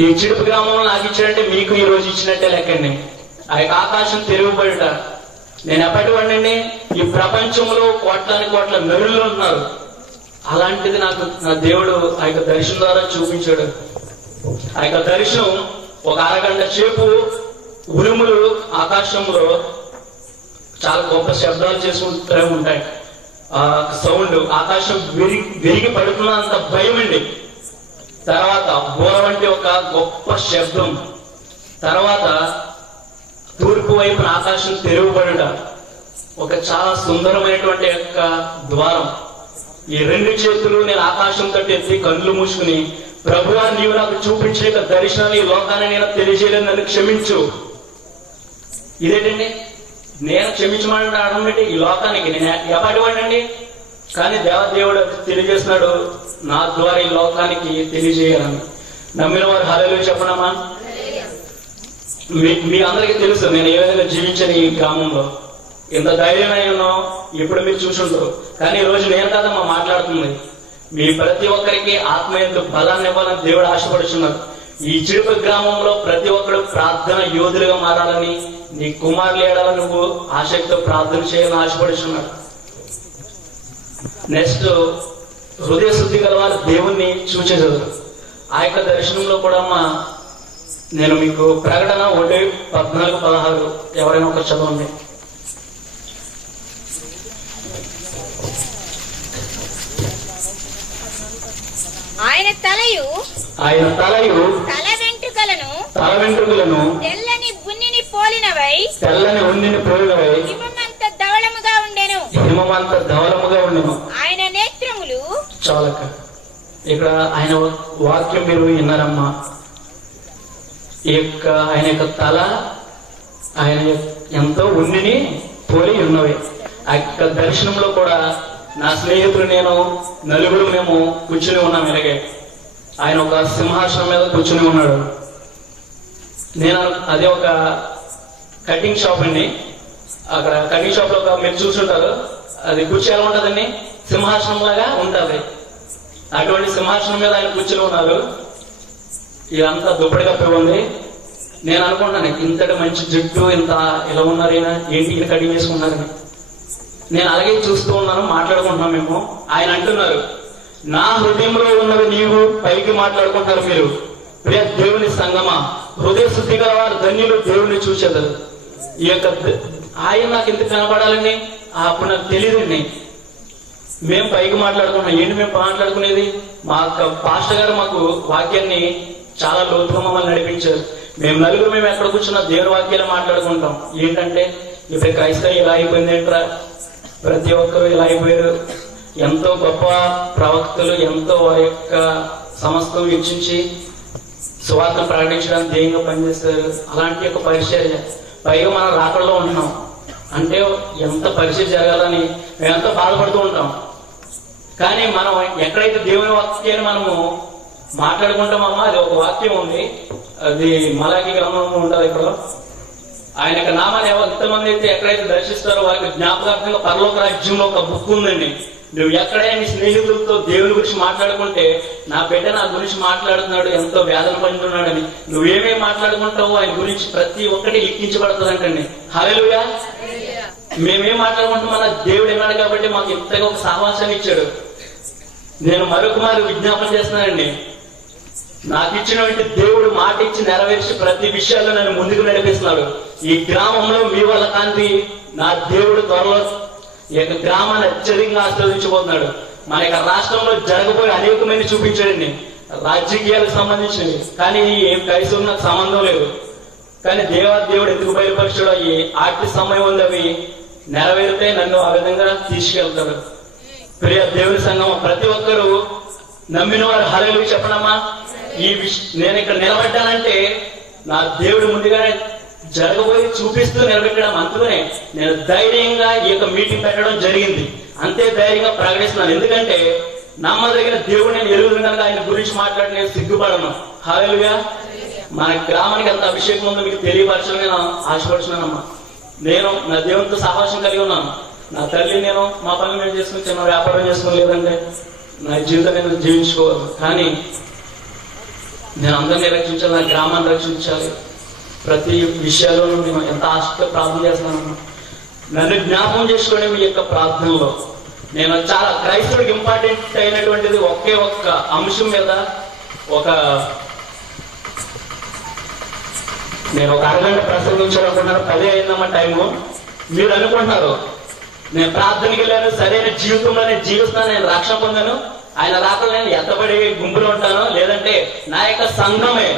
ఈ చిడుపు గ్రామంలో నాకు ఇచ్చినట్టే మీకు ఈ రోజు ఇచ్చినట్టే లెక్కండి. ఆ యొక్క ఆకాశం తిరుగుబడుట. నేను ఎప్పటి వాడినండి, ఈ ప్రపంచంలో కోట్ల నరులు ఉన్నారు. అలాంటిది నాకు నా దేవుడు ఆ యొక్క దర్శనం ద్వారా చూపించాడు. ఆ యొక్క దర్శనం ఒక అరగంట సేపు ఉరుములు ఆకాశంలో చాలా గొప్ప శబ్దాలు చేసుకుంటూ ఉంటాయి. ఆ సౌండ్ ఆకాశం విరిగి పడుతున్నంత భయం అండి. తర్వాత బోర వంటి ఒక గొప్ప శబ్దం. తర్వాత తూర్పు వైపున ఆకాశం తెరువబడుట. ఒక చాలా సుందరమైనటువంటి యొక్క ద్వారం. ఈ రెండు చేతులు నేను ఆకాశం తట్టు ఎత్తి కళ్ళు మూసుకుని, ప్రభువా నీవు నాకు చూపించే దర్శనాలు ఈ లోకాన్ని నేను తెలియజేయలేదు, నన్ను క్షమించు. ఇదేంటండి, నేను క్షమించమని అడగండి ఈ లోకానికి. నేను ఎప్పటి వాడినండి, కానీ దేవదేవుడు తెలియజేస్తున్నాడు నా ద్వారా ఈ లోకానికి తెలియజేయాలని. నమ్మిన వారు హల్లెలూయా చెప్పనమ్మా. మీ అందరికీ తెలుసు నేను ఏ విధంగా జీవించాను ఈ గ్రామంలో. ఎంత ధైర్యమైనా ఇప్పుడు మీరు చూసుంటారు. కానీ ఈ రోజు నేను కాదమ్మా మాట్లాడుతుంది. మీ ప్రతి ఒక్కరికి ఆత్మయందు బలాన్ని ఇవ్వాలని దేవుడు ఆశపడుచున్నారు. ఈ చిడుపు గ్రామంలో ప్రతి ఒక్కరు ప్రార్థన యోధులుగా మారాలని, నీ కుమారులు ఏడాలని నువ్వు ఆసక్తితో ప్రార్థన చేయాలని ఆశపడుచున్నాడు. నెక్స్ట్, హృదయ శుద్ధి గలవారు దేవుణ్ణి చూచేదారు. ఆ యొక్క దర్శనంలో కూడా అమ్మా నేను మీకు ప్రకటన 1:14-16 ఎవరైనా ఒక చదవండి. ఆయన తలయు తల వెంట్రుకలను తెల్లని ఉన్నిని పోలినవై హిమమంత ధవళముగా ఉండెను. ఆయన నేత్రములు చాలక. ఇక్కడ ఆయన వాక్యం మీరు విన్నారమ్మా. ఈ యొక్క ఆయన యొక్క తల ఆయన ఎంతో ఉన్నిని పోలి ఉన్నవి. ఆ యొక్క దర్శనంలో కూడా నా స్నేహితులు నేను నలుగురు మేము కూర్చుని ఉన్నాం. ఇలాగే ఆయన ఒక సింహాసనం మీద కూర్చుని ఉన్నాడు. నేను అదే ఒక కటింగ్ షాప్ అండి. అక్కడ కటింగ్ షాప్ లో మీరు చూసుంటారు, అది కుర్చీ ఎలా ఉంటదండి, సింహాసనం లాగా ఉంటది. అటువంటి సింహాసనం మీద ఆయన కూర్చుని ఉన్నారు. ఇదంతా దుప్పటి కప్పి ఉంది. నేను అనుకుంటాను ఇంతటి మంచి జుట్టు ఇంత ఇలా ఉన్నారు, ఏంటి ఈయన కటింగ్ చేసుకున్నారని. నేను అలాగే చూస్తూ ఉన్నాను, మాట్లాడుకుంటున్నాం మేము. ఆయన అంటున్నారు, నా హృదయంలో ఉన్నవి నీవు పైకి మాట్లాడుకుంటారు మీరు. ప్రియ దేవుని సంగమా, హృదయ శుద్ధి గల వారు ధన్యులు, దేవుని చూసేదారు. ఈ యొక్క ఆయన నాకు ఎందుకు కనపడాలండి, అప్పుడు నాకు తెలియదండి. మేము పైకి మాట్లాడుకుంటున్నాం. ఏంటి మేము మాట్లాడుకునేది, మా పాస్టర్ గారు మాకు వాక్యాన్ని చాలా లోతుగా మమ్మల్ని నడిపించారు. మేము నలుగురు మేము ఎక్కడ కూర్చున్నా దేవుని వాక్యాలు మాట్లాడుకుంటాం. ఏంటంటే ఇప్పుడు క్రైస్తవం ఇలా అయిపోయింది ఏంట్రా, ప్రతి ఒక్కరు ఇలా అయిపోయారు. ఎంతో గొప్ప ప్రవక్తలు ఎంతో వారి యొక్క సమస్తం వీక్షించి సువార్త ప్రకటించడానికి ధ్యేయంగా పనిచేస్తారు. అలాంటి యొక్క పరిచర్య పైగా మనం రాకడలో ఉంటున్నాం అంటే ఎంత పరిచయం జరగాలని మేము ఎంతో బాధపడుతూ ఉంటాం. కానీ మనం ఎక్కడైతే దేవుని వాక్యాన్ని మనము మాట్లాడుకుంటామమ్మా, అది ఒక వాక్యం ఉంది, అది మలాకి గ్రంథంలో ఉంటుంది. ఇక్కడ ఆయన యొక్క నామాన్ని ఎంతమంది అయితే ఎక్కడైతే దర్శిస్తారో వారికి జ్ఞాపకార్థంగా పరలోక రాజ్యంలో ఒక బుక్ ఉందండి. నువ్వు ఎక్కడైనా నీ స్నేహితులతో దేవుని గురించి మాట్లాడుకుంటే, నా బిడ్డ నా గురించి మాట్లాడుతున్నాడు, ఎంతో వేదన పడుతున్నాడని నువ్వేమేమి మాట్లాడుకుంటావో ఆయన గురించి ప్రతి ఒక్కటి లిఖించబడుతుంది అంటండి. హల్లెలూయా. మేమేం మాట్లాడుకుంటామన్నా దేవుడు ఏమన్నాడు కాబట్టి మాకు ఇంతగా ఒక సహవాసాన్ని ఇచ్చాడు. నేను మరొక మారు విజ్ఞాపన చేస్తున్నానండి, నాకు ఇచ్చినటువంటి దేవుడు మాట ఇచ్చి నెరవేర్చి ప్రతి విషయాల్లో నన్ను ముందుకు నడిపిస్తున్నాడు. ఈ గ్రామంలో మీ వల్ల కాంతి నా దేవుడు త్వరలో ఈ యొక్క గ్రామాన్ని అత్యధికంగా ఆస్వాదించబోతున్నాడు. మన యొక్క రాష్ట్రంలో జరగబోయే అనేకమైన చూపించాడండి, రాజకీయాలకు సంబంధించినవి. కానీ ఏం కలిసి నాకు సంబంధం లేదు. కానీ దేవుడు ఎందుకు బయలుపరిచాడు, అవి ఆర్టి సమయం ఉంది, అవి నెరవేరితే నన్ను ఆ విధంగా తీసుకెళ్తాడు. ప్రియ దేవుని సంఘం ప్రతి ఒక్కరూ నమ్మిన వారు హల్లెలూయా చెప్పనమ్మా. నేను ఇక్కడ నిలబడ్డానంటే నా దేవుడు ముందుగానే జరగబోయి చూపిస్తూ నిలబెట్టడం. అందుకనే నేను ధైర్యంగా ఈ యొక్క మీటింగ్ పెట్టడం జరిగింది. అంతే ధైర్యంగా ప్రకటిస్తున్నాను. ఎందుకంటే నమ్మదగిన దేవుడు నేను ఎరుగుదు కనుక ఆయన గురించి మాట్లాడి నేను సిగ్గుపడను. హల్లెలూయా. మన గ్రామానికి అంత అభిషేకం ఉందో మీకు తెలియపరచాలని నేను ఆశపడుతున్నానమ్మా. నేను నా దేవునితో సహవాసం కలిగి ఉన్నాను. నా తల్లి నేను మా పనులు నేను చేసుకుని చిన్న వ్యాపారం చేసుకుని, లేదంటే నా జీవితం నేను జీవించుకోవాలి. కానీ నేను అందరినీ రక్షించాలి, నా గ్రామాన్ని రక్షించాలి, ప్రతి విషయాల్లోనూ నేను ఎంత ఆసక్తిగా ప్రార్థన చేస్తున్నాను. నన్ను జ్ఞాపకం చేసుకోండి మీ యొక్క ప్రార్థనలో. నేను చాలా క్రైస్తవుడికి ఇంపార్టెంట్ అయినటువంటిది ఒకే ఒక్క అంశం మీద నేను ఒక అరగంట ప్రసంగించాలనుకుంటున్నాను. 10 అయిందమ్మా టైము. మీరు అనుకుంటున్నారు నేను ప్రార్థనకి వెళ్ళాను, సరైన జీవితంలో నేను జీవిస్తాను, నేను రక్షణ పొందాను, ఆయన రాత్రులు నేను ఎత్తబడి గుంపులో ఉంటాను, లేదంటే నా యొక్క సంఘమే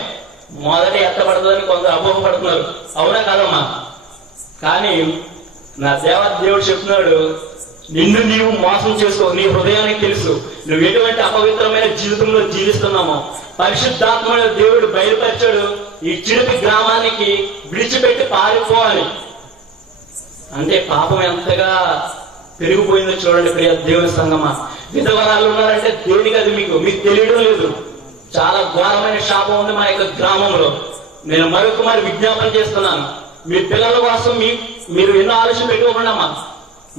మొదట ఎత్తబడుతుందని కొందరు అపోహపడుతున్నారు. అవునా కాదమ్మా? కానీ నా దేవుడు చెప్తున్నాడు, నిన్ను నీవు మోసం చేసుకో. నీ హృదయానికి తెలుసు నువ్వు ఎటువంటి అపవిత్రమైన జీవితంలో జీవిస్తున్నామో. పరిశుద్ధాత్మ దేవుడు బయలుపరిచాడు, ఈ చిరుపి గ్రామానికి విడిచిపెట్టి పారిపోవాలి. అంటే పాపం ఎంతగా పెరిగిపోయిందో చూడండి ప్రియ దేవుని సంగమా. విధవరాలు ఉన్నారంటే దేనికి అది మీకు తెలియడం లేదు. చాలా ఘోరమైన శాపం ఉంది మా యొక్క గ్రామంలో. నేను మరొక మరి విజ్ఞాపన చేస్తున్నాను, మీ పిల్లల కోసం మీరు ఎన్నో ఆలోచన పెట్టుకోకుండా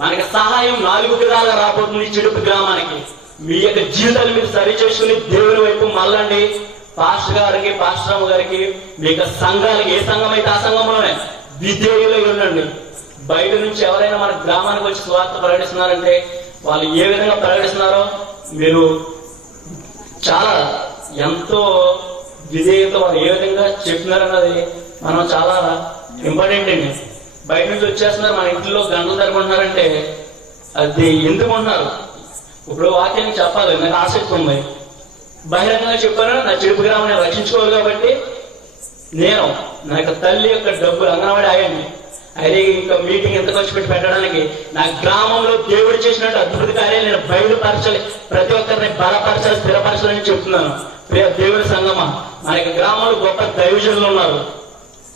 మనకి సహాయం 4 విధాలుగా రాబోతుంది ఈ చిడుపు గ్రామానికి. మీ యొక్క జీవితాలు మీరు సరి చేసుకుని దేవుని వైపు మళ్ళండి. పాస్టర్ గారికి, పాస్టర్ అమ్మ గారికి, మీ యొక్క సంఘాలకి, ఏ సంఘం అయితే ఆ సంఘంలోనే విధేయులై ఉండండి. బయట నుంచి ఎవరైనా మన గ్రామానికి వచ్చి సువార్త ప్రకటిస్తున్నారంటే వాళ్ళు ఏ విధంగా ప్రకటిస్తున్నారో మీరు చాలా ఎంతో విధేయత వాళ్ళు ఏ విధంగా చెప్తున్నారన్నది మనం చాలా ఇంపార్టెంట్ అండి. బయట నుంచి వచ్చేస్తున్నారు, మన ఇంట్లో గంటలు తరపుంటున్నారంటే అది ఎందుకు ఉన్నారు? ఇప్పుడు వాక్యాన్ని చెప్పాలి, నాకు ఆసక్తి ఉంది. బహిరంగంగా చెప్పాను, నా చిరుపు గ్రామాన్ని రక్షించుకోవాలి కాబట్టి నేను నా యొక్క తల్లి యొక్క డబ్బులు అంగన్వాడి ఆయండి, అయితే ఇంకా మీటింగ్ ఎంత ఖర్చు పెట్టి పెట్టడానికి నా గ్రామంలో దేవుడు చేసినట్టు అద్భుత కార్యాలు నేను బయలుపరచాలి, ప్రతి ఒక్కరిని బలపరచాలి, స్థిరపరచాలని చెప్తున్నాను. ప్రియ దేవుని సంగమా, మన యొక్క గ్రామంలో గొప్ప దైవజనులు ఉన్నారు.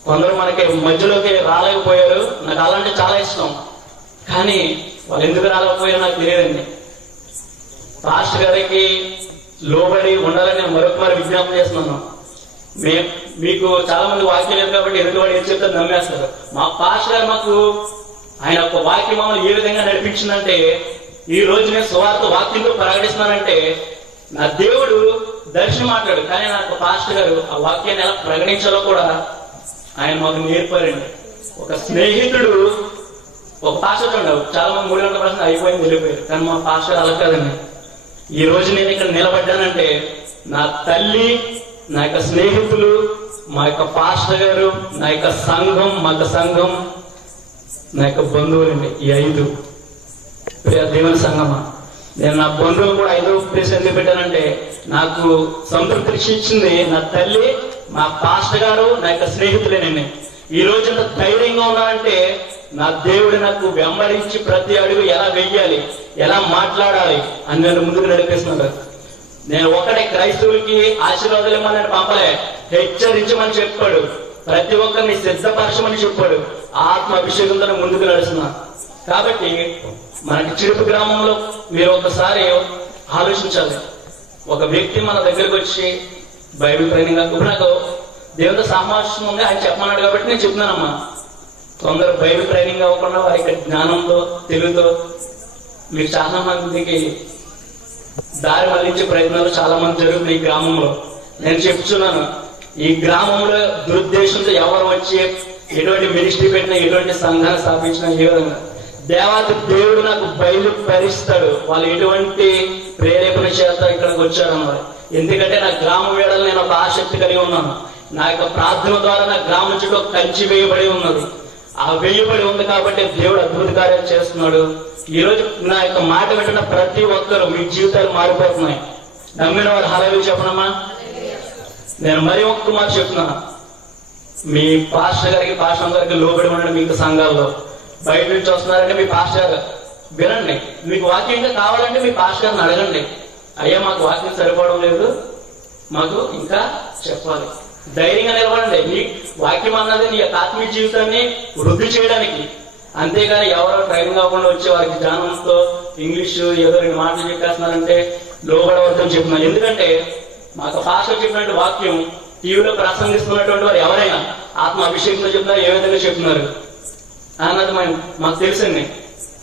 కొందరు మనకి మధ్యలోకి రాలేకపోయారు, నాకు అలాంటి చాలా ఇష్టం. కానీ వాళ్ళు ఎందుకు రాలేకపోయారో నాకు తెలియదండి. పాస్టర్ గారికి లోబడి ఉండాలని నేను మరొక విజ్ఞాపన చేస్తున్నాను. మీకు చాలా మంది వాక్యం లేదు కాబట్టి ఎదుటివాడు ఏం చెప్తారు నమ్మేస్తారు. మా పాస్టర్ గారు ఆయన ఒక వాక్యం మమ్మల్ని ఏ విధంగా నడిపించిందంటే, ఈ రోజు నేను సువార్త వాక్యంతో ప్రకటిస్తున్నానంటే నా దేవుడు దర్శనం మాట్లాడు, కానీ నాకు పాస్టర్ గారు ఆ వాక్యాన్ని ఎలా ప్రకటించాలో కూడా ఆయన మాకు నేర్పారండి. ఒక స్నేహితుడు ఒక పాస్టర్ ఉండవు, చాలా మంది 3 గంటల ప్రశ్న అయిపోయింది వెళ్ళిపోయారు, కానీ మా పాస్టర్ అలా కాదండి. ఈ రోజు నేను ఇక్కడ నిలబడ్డానంటే నా తల్లి, నా యొక్క స్నేహితులు, మా యొక్క పాస్టర్ గారు, నా యొక్క సంఘం, మత సంఘం, నా యొక్క బంధువులండి. ఈ 5 దేవుని సంఘమా. నేను నా బంధువులు కూడా 5వ ప్లేస్ ఎందుకు పెట్టానంటే నాకు సంతృప్తి ఇచ్చింది నా తల్లి, మా పాస్టర్ గారు, నా యొక్క స్నేహితులేనండి. ఈ రోజు ఎంత ధైర్యంగా ఉన్నానంటే నా దేవుడు నాకు వెంబడించి ప్రతి అడుగు ఎలా వెయ్యాలి, ఎలా మాట్లాడాలి అని నేను ముందుకు నడిపిస్తున్నాడు. నేను ఒకటే క్రైస్తవులకి ఆశీర్వాదాలు ఇవ్వమని పంపలే, హెచ్చరించమని చెప్పాడు, ప్రతి ఒక్కరిని సిద్ధపరచమని చెప్పాడు. ఆత్మ అభిషేకంతో ముందుకు నడుస్తున్నా. కాబట్టి మనకి చిరుపు గ్రామంలో మీరు ఒకసారి ఆలోచించాలి. ఒక వ్యక్తి మన దగ్గరకు వచ్చి బైబిల్ ట్రైనింగ్, ఇప్పుడు నాకు దేవుడితో సామాజికం ఉంది ఆయన చెప్పమన్నాడు కాబట్టి నేను చెప్తున్నానమ్మా. కొందరు బైబిల్ ట్రైనింగ్ అవ్వకుండా వారి యొక్క జ్ఞానంతో, తెలుగుతో మీకు చాలా మందికి దారి మళ్లించే ప్రయత్నాలు చాలా మంది జరుగుతుంది ఈ గ్రామంలో. నేను చెప్తున్నాను, ఈ గ్రామంలో దురుద్దేశంతో ఎవరు వచ్చి ఎటువంటి మినిస్ట్రీ పెట్టినా, ఎటువంటి సంఘాన్ని స్థాపించినా, ఏ విధంగా దేవుడు నాకు బయలుపరుస్తాడు వాళ్ళు ఎటువంటి ప్రేరేపణ చేత ఇక్కడికి వచ్చారన్నారు. ఎందుకంటే నా గ్రామం వేళలో నేను ఒక ఆసక్తి కలిగి ఉన్నాను. నా యొక్క ప్రార్థన ద్వారా నా గ్రామం చుట్టూ కంచి వేయబడి ఉన్నది. ఆ వేయబడి ఉంది కాబట్టి దేవుడు అద్భుత కార్యాలు చేస్తున్నాడు. ఈ రోజు నా యొక్క మాట వింటున్న ప్రతి ఒక్కరు మీ జీవితాలు మారిపోతున్నాయి. నమ్మిన వారు హల్లెలూయా చెప్పనమ్మా. నేను మరి ఒక్క మాట చెప్తున్నా, మీ పాస్టర్ గారికి, పాస్టర్ గారికి లోబడి ఉండండి. మీకు సంఘాల్లో బయట నుంచి వస్తున్నారంటే మీ పాస్టర్ గారు వినండి. మీకు వాక్యంగా కావాలంటే మీ పాస్టర్ గారిని అడగండి, అయ్యా మాకు వాక్యం సరిపోవడం లేదు, మాకు ఇంకా చెప్పాలి. ధైర్యంగా నిలబడండి. నీ వాక్యం అన్నది నీ యొక్క ఆత్మీయ జీవితాన్ని వృద్ధి చేయడానికి, అంతేగాని ఎవరో ట్రైనింగ్ కాకుండా వచ్చే వారికి జ్ఞానంతో ఇంగ్లీషు ఏదో 2 మాటలు చెప్పేస్తున్నారంటే లోబడవద్దని చెప్తున్నారు. ఎందుకంటే మాకు పాస్టర్ చెప్పినట్టు వాక్యం టీవీలో ప్రసంగిస్తున్నటువంటి వారు ఎవరైనా ఆత్మ అభిషేకంతో చెప్తున్నారు, ఏ విధంగా చెప్తున్నారు అన్నది మాకు తెలుసండి.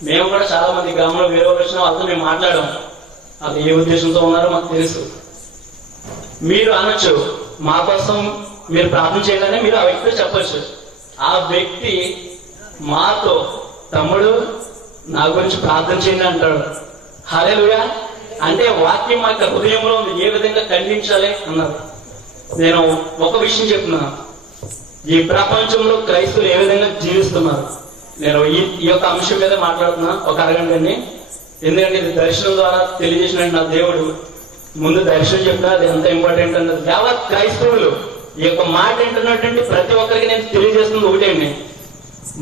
మేము కూడా చాలా మంది గ్రామంలో వేరే వచ్చిన వాళ్ళతో మేము మాట్లాడాం, అది ఏ ఉద్దేశంతో ఉన్నారో మాకు తెలుసు. మీరు అనొచ్చు మా కోసం మీరు ప్రార్థన చేయగానే మీరు ఆ వ్యక్తితో చెప్పచ్చు. ఆ వ్యక్తి మాతో తమ్ముడు నా గురించి ప్రార్థన చేయండి అంటాడు. హల్లెలూయా. అంటే వాక్యం మా యొక్క హృదయంలో ఏ విధంగా ఖండించాలి అన్నారు. నేను ఒక విషయం చెప్తున్నా, ఈ ప్రపంచంలో క్రైస్తవులు ఏ విధంగా జీవిస్తున్నారు. నేను ఈ యొక్క అంశం మీద మాట్లాడుతున్నా ఒక అరగంటని. ఎందుకంటే ఇది దర్శనం ద్వారా తెలియజేసిన నా దేవుడు ముందు దర్శనం చెప్పినా అది ఎంత ఇంపార్టెంట్ అన్నది. యావత్ క్రైస్తవులు ఈ యొక్క మాట వింటున్నటువంటి ప్రతి ఒక్కరికి నేను తెలియజేస్తుంది ఒకటేండి,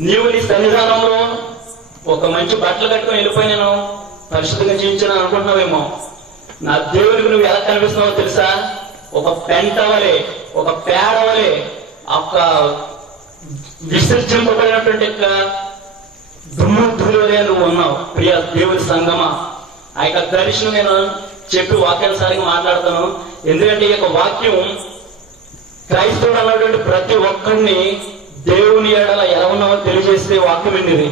నీవు నీ సన్నిధానంలో ఒక మంచి బట్టలు కట్టుకొని వెళ్ళిపోయి నేను పరిశుద్ధంగా జీవించాను అనుకుంటున్నావేమో. నా దేవుడికి నువ్వు ఎలా కనిపిస్తున్నావో తెలుసా? ఒక పెంటవలే, ఒక పేడవలే, ఒక విసర్జింపబడినటువంటి యొక్క దుమ్ము ధూళివలే నువ్వు ఉన్నావు ప్రియ దేవుడి సంగమా. ఆ యొక్క దర్శనం నేను చెప్పి వాక్యానుసారంగా మాట్లాడతాను. ఎందుకంటే ఈ యొక్క వాక్యం క్రైస్తవుడు అన్నటువంటి ప్రతి ఒక్కరిని దేవుని ఎడల ఎలా ఉన్నామో తెలియజేసే వాక్యం అండి ఇది.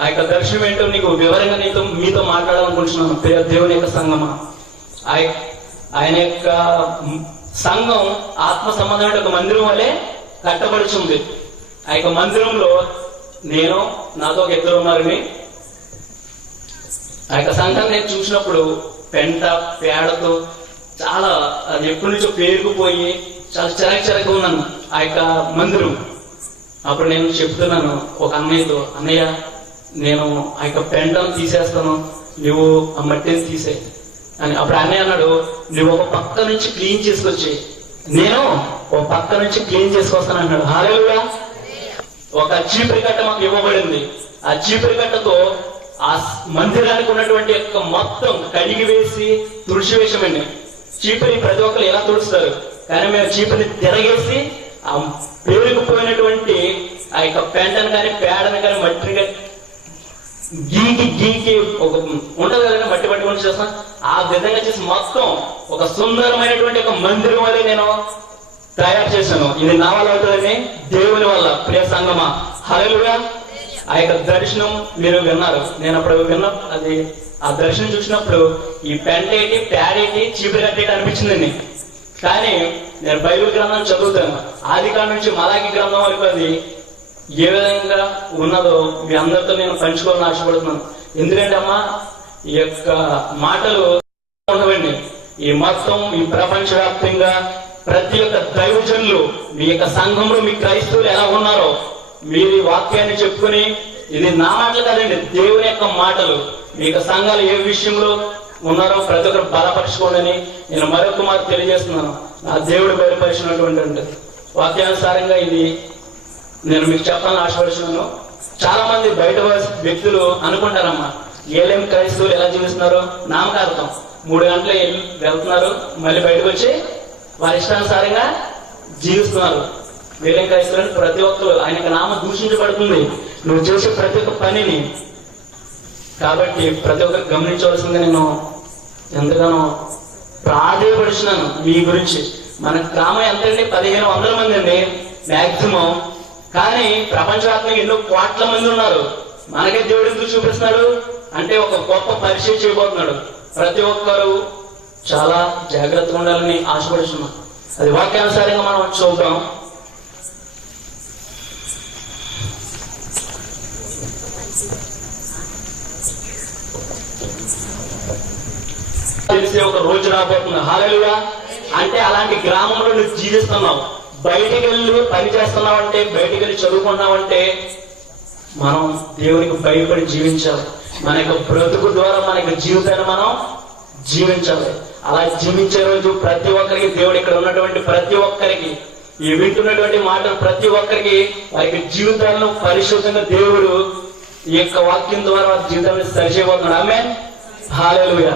ఆ యొక్క దర్శనం ఏంటో నీకు వివరంగా మీతో మాట్లాడాలనుకుంటున్నాను ప్రియ దేవుని యొక్క సంగమా. ఆయన యొక్క సంఘం ఆత్మ సంబంధమైన ఒక మందిరం వల్లే కట్టబడుచుంది. ఆ యొక్క మందిరంలో నేను నాతో ఒక ఇద్దరు ఉన్నారని ఆ యొక్క సంఘం నేను చూసినప్పుడు పెంట పేడతో చాలా అది ఎప్పటి నుంచో పేరుకుపోయి చాలా చెరగ ఉన్నాను ఆ యొక్క మందిరం. అప్పుడు నేను చెప్తున్నాను ఒక అన్నయ్యతో, అన్నయ్య నేను ఆ యొక్క పెంటను తీసేస్తాను, నువ్వు ఆ మట్టిని తీసే అని. అప్పుడు అన్నయ్య అన్నాడు, నువ్వు ఒక పక్క నుంచి క్లీన్ చేసుకొచ్చి నేను ఒక పక్క నుంచి క్లీన్ చేసుకొస్తాను అన్నాడు. హల్లెలూయా. ఒక చీపురి కట్ట మాకు ఇవ్వబడింది. ఆ చీపురి కట్టతో ఆ మందిరానికి ఉన్నటువంటి యొక్క మొత్తం కడిగి వేసి తుడిచి వేసామండి. చీపురి ప్రతి ఒక్కరు ఎలా తుడుస్తారు, కానీ మేము చీపురిని తిరగేసి ఆ పేరుకుపోయినటువంటి ఆ యొక్క పెంటను కానీ పేడను కానీ మట్టిని కానీ గీకి ఒక ఉంటది కదండి మట్టి పట్టుకొని చేస్తాం. ఆ విధంగా చేసి మొత్తం ఒక సుందరమైనటువంటి ఒక మందిరం వల్ల నేను తయారు చేశాను. ఇది నా వల్ల అవుతుందని దేవుని వల్ల ప్రియ సంగమా. హల్లెలూయా. ఆ యొక్క దర్శనం మీరు విన్నారు. నేను అప్పుడు విన్నా అది ఆ దర్శనం చూసినప్పుడు ఈ పెంట ఏంటి ప్యాడ్ ఏంటి చీపురు కట్టేటి అనిపించిందండి. కానీ నేను బైబిల్ గ్రంథం చదువుతాను. ఆదికాండం నుంచి మలాకి గ్రంథం వరకు అది ఏ విధంగా ఉన్నదో మీ అందరితో నేను పంచుకోవాలని ఆశపడుతున్నాను. ఎందుకంటే అమ్మా ఈ యొక్క మాటలు ఉండవండి. ఈ మొత్తం ఈ ప్రపంచవ్యాప్తంగా ప్రతి ఒక్క దైవజనులు మీ యొక్క సంఘంలో మీ క్రైస్తవులు ఎలా ఉన్నారో మీరు ఈ వాక్యాన్ని చెప్పుకుని, ఇది నా మాటలు కాదండి దేవుని యొక్క మాటలు, మీ యొక్క సంఘాలు ఏ విషయంలో ఉన్నారో ప్రతి ఒక్కరు బలపరచుకోండి నేను మరొక మాట తెలియజేస్తున్నాను. నా దేవుడు బయలుపరిచినటువంటి వాక్యానుసారంగా ఇది నేను మీకు చెప్పాలని ఆశపడుతున్నాను. చాలా మంది బయట వ్యక్తులు అనుకుంటారమ్మా ఏలేం క్రైస్తవులు ఎలా జీవిస్తున్నారు, నామకార్థం 3 గంటలు వెళ్తున్నారు మళ్ళీ బయటకు వచ్చి వారి ఇష్టానుసారంగా జీవిస్తున్నారు. వీరేం క్రైస్తవులని ప్రతి ఒక్కరు ఆయన నామం దూషించబడుతుంది నువ్వు చేసే ప్రతి ఒక్క పనిని. కాబట్టి ప్రతి ఒక్కరు గమనించవలసింది నేను ఎంతగానో ప్రాధేయపడుతున్నాను మీ గురించి. మన గ్రామం ఎంతండి 1500 మంది అండి మ్యాక్సిమం. కానీ ప్రపంచవ్యాప్తంగా ఎన్నో కోట్ల మంది ఉన్నారు. మనకే దేవుడు ఎందుకు చూపిస్తున్నాడు అంటే ఒక గొప్ప పరిచయం చేయబోతున్నాడు. ప్రతి ఒక్కరు చాలా జాగ్రత్తగా ఉండాలని ఆశపడుతున్నాం. అది వాక్యానుసారంగా మనం చూద్దాం. తెలిసే ఒక రోజు రాబోతుంది. హల్లెలూయా. అంటే అలాంటి గ్రామంలో నువ్వు జీవిస్తున్నావు, బయటికి వెళ్ళి పని చేస్తున్నావు అంటే, బయటికి వెళ్ళి చదువుకున్నావంటే మనం దేవునికి భయపడి జీవించాలి. మన యొక్క బ్రతుకు ద్వారా మన యొక్క జీవితాన్ని మనం జీవించాలి. అలా జీవించే రోజు ప్రతి ఒక్కరికి దేవుడు ఇక్కడ ఉన్నటువంటి ప్రతి ఒక్కరికి ఈ వింటున్నటువంటి మాటలు ప్రతి ఒక్కరికి వారి జీవితాలను పరిశుద్ధంగా దేవుడు ఈ యొక్క వాక్యం ద్వారా వారి జీవితాన్ని సరిచేయబోతున్నాడు. ఆమేన్. హల్లెలూయా.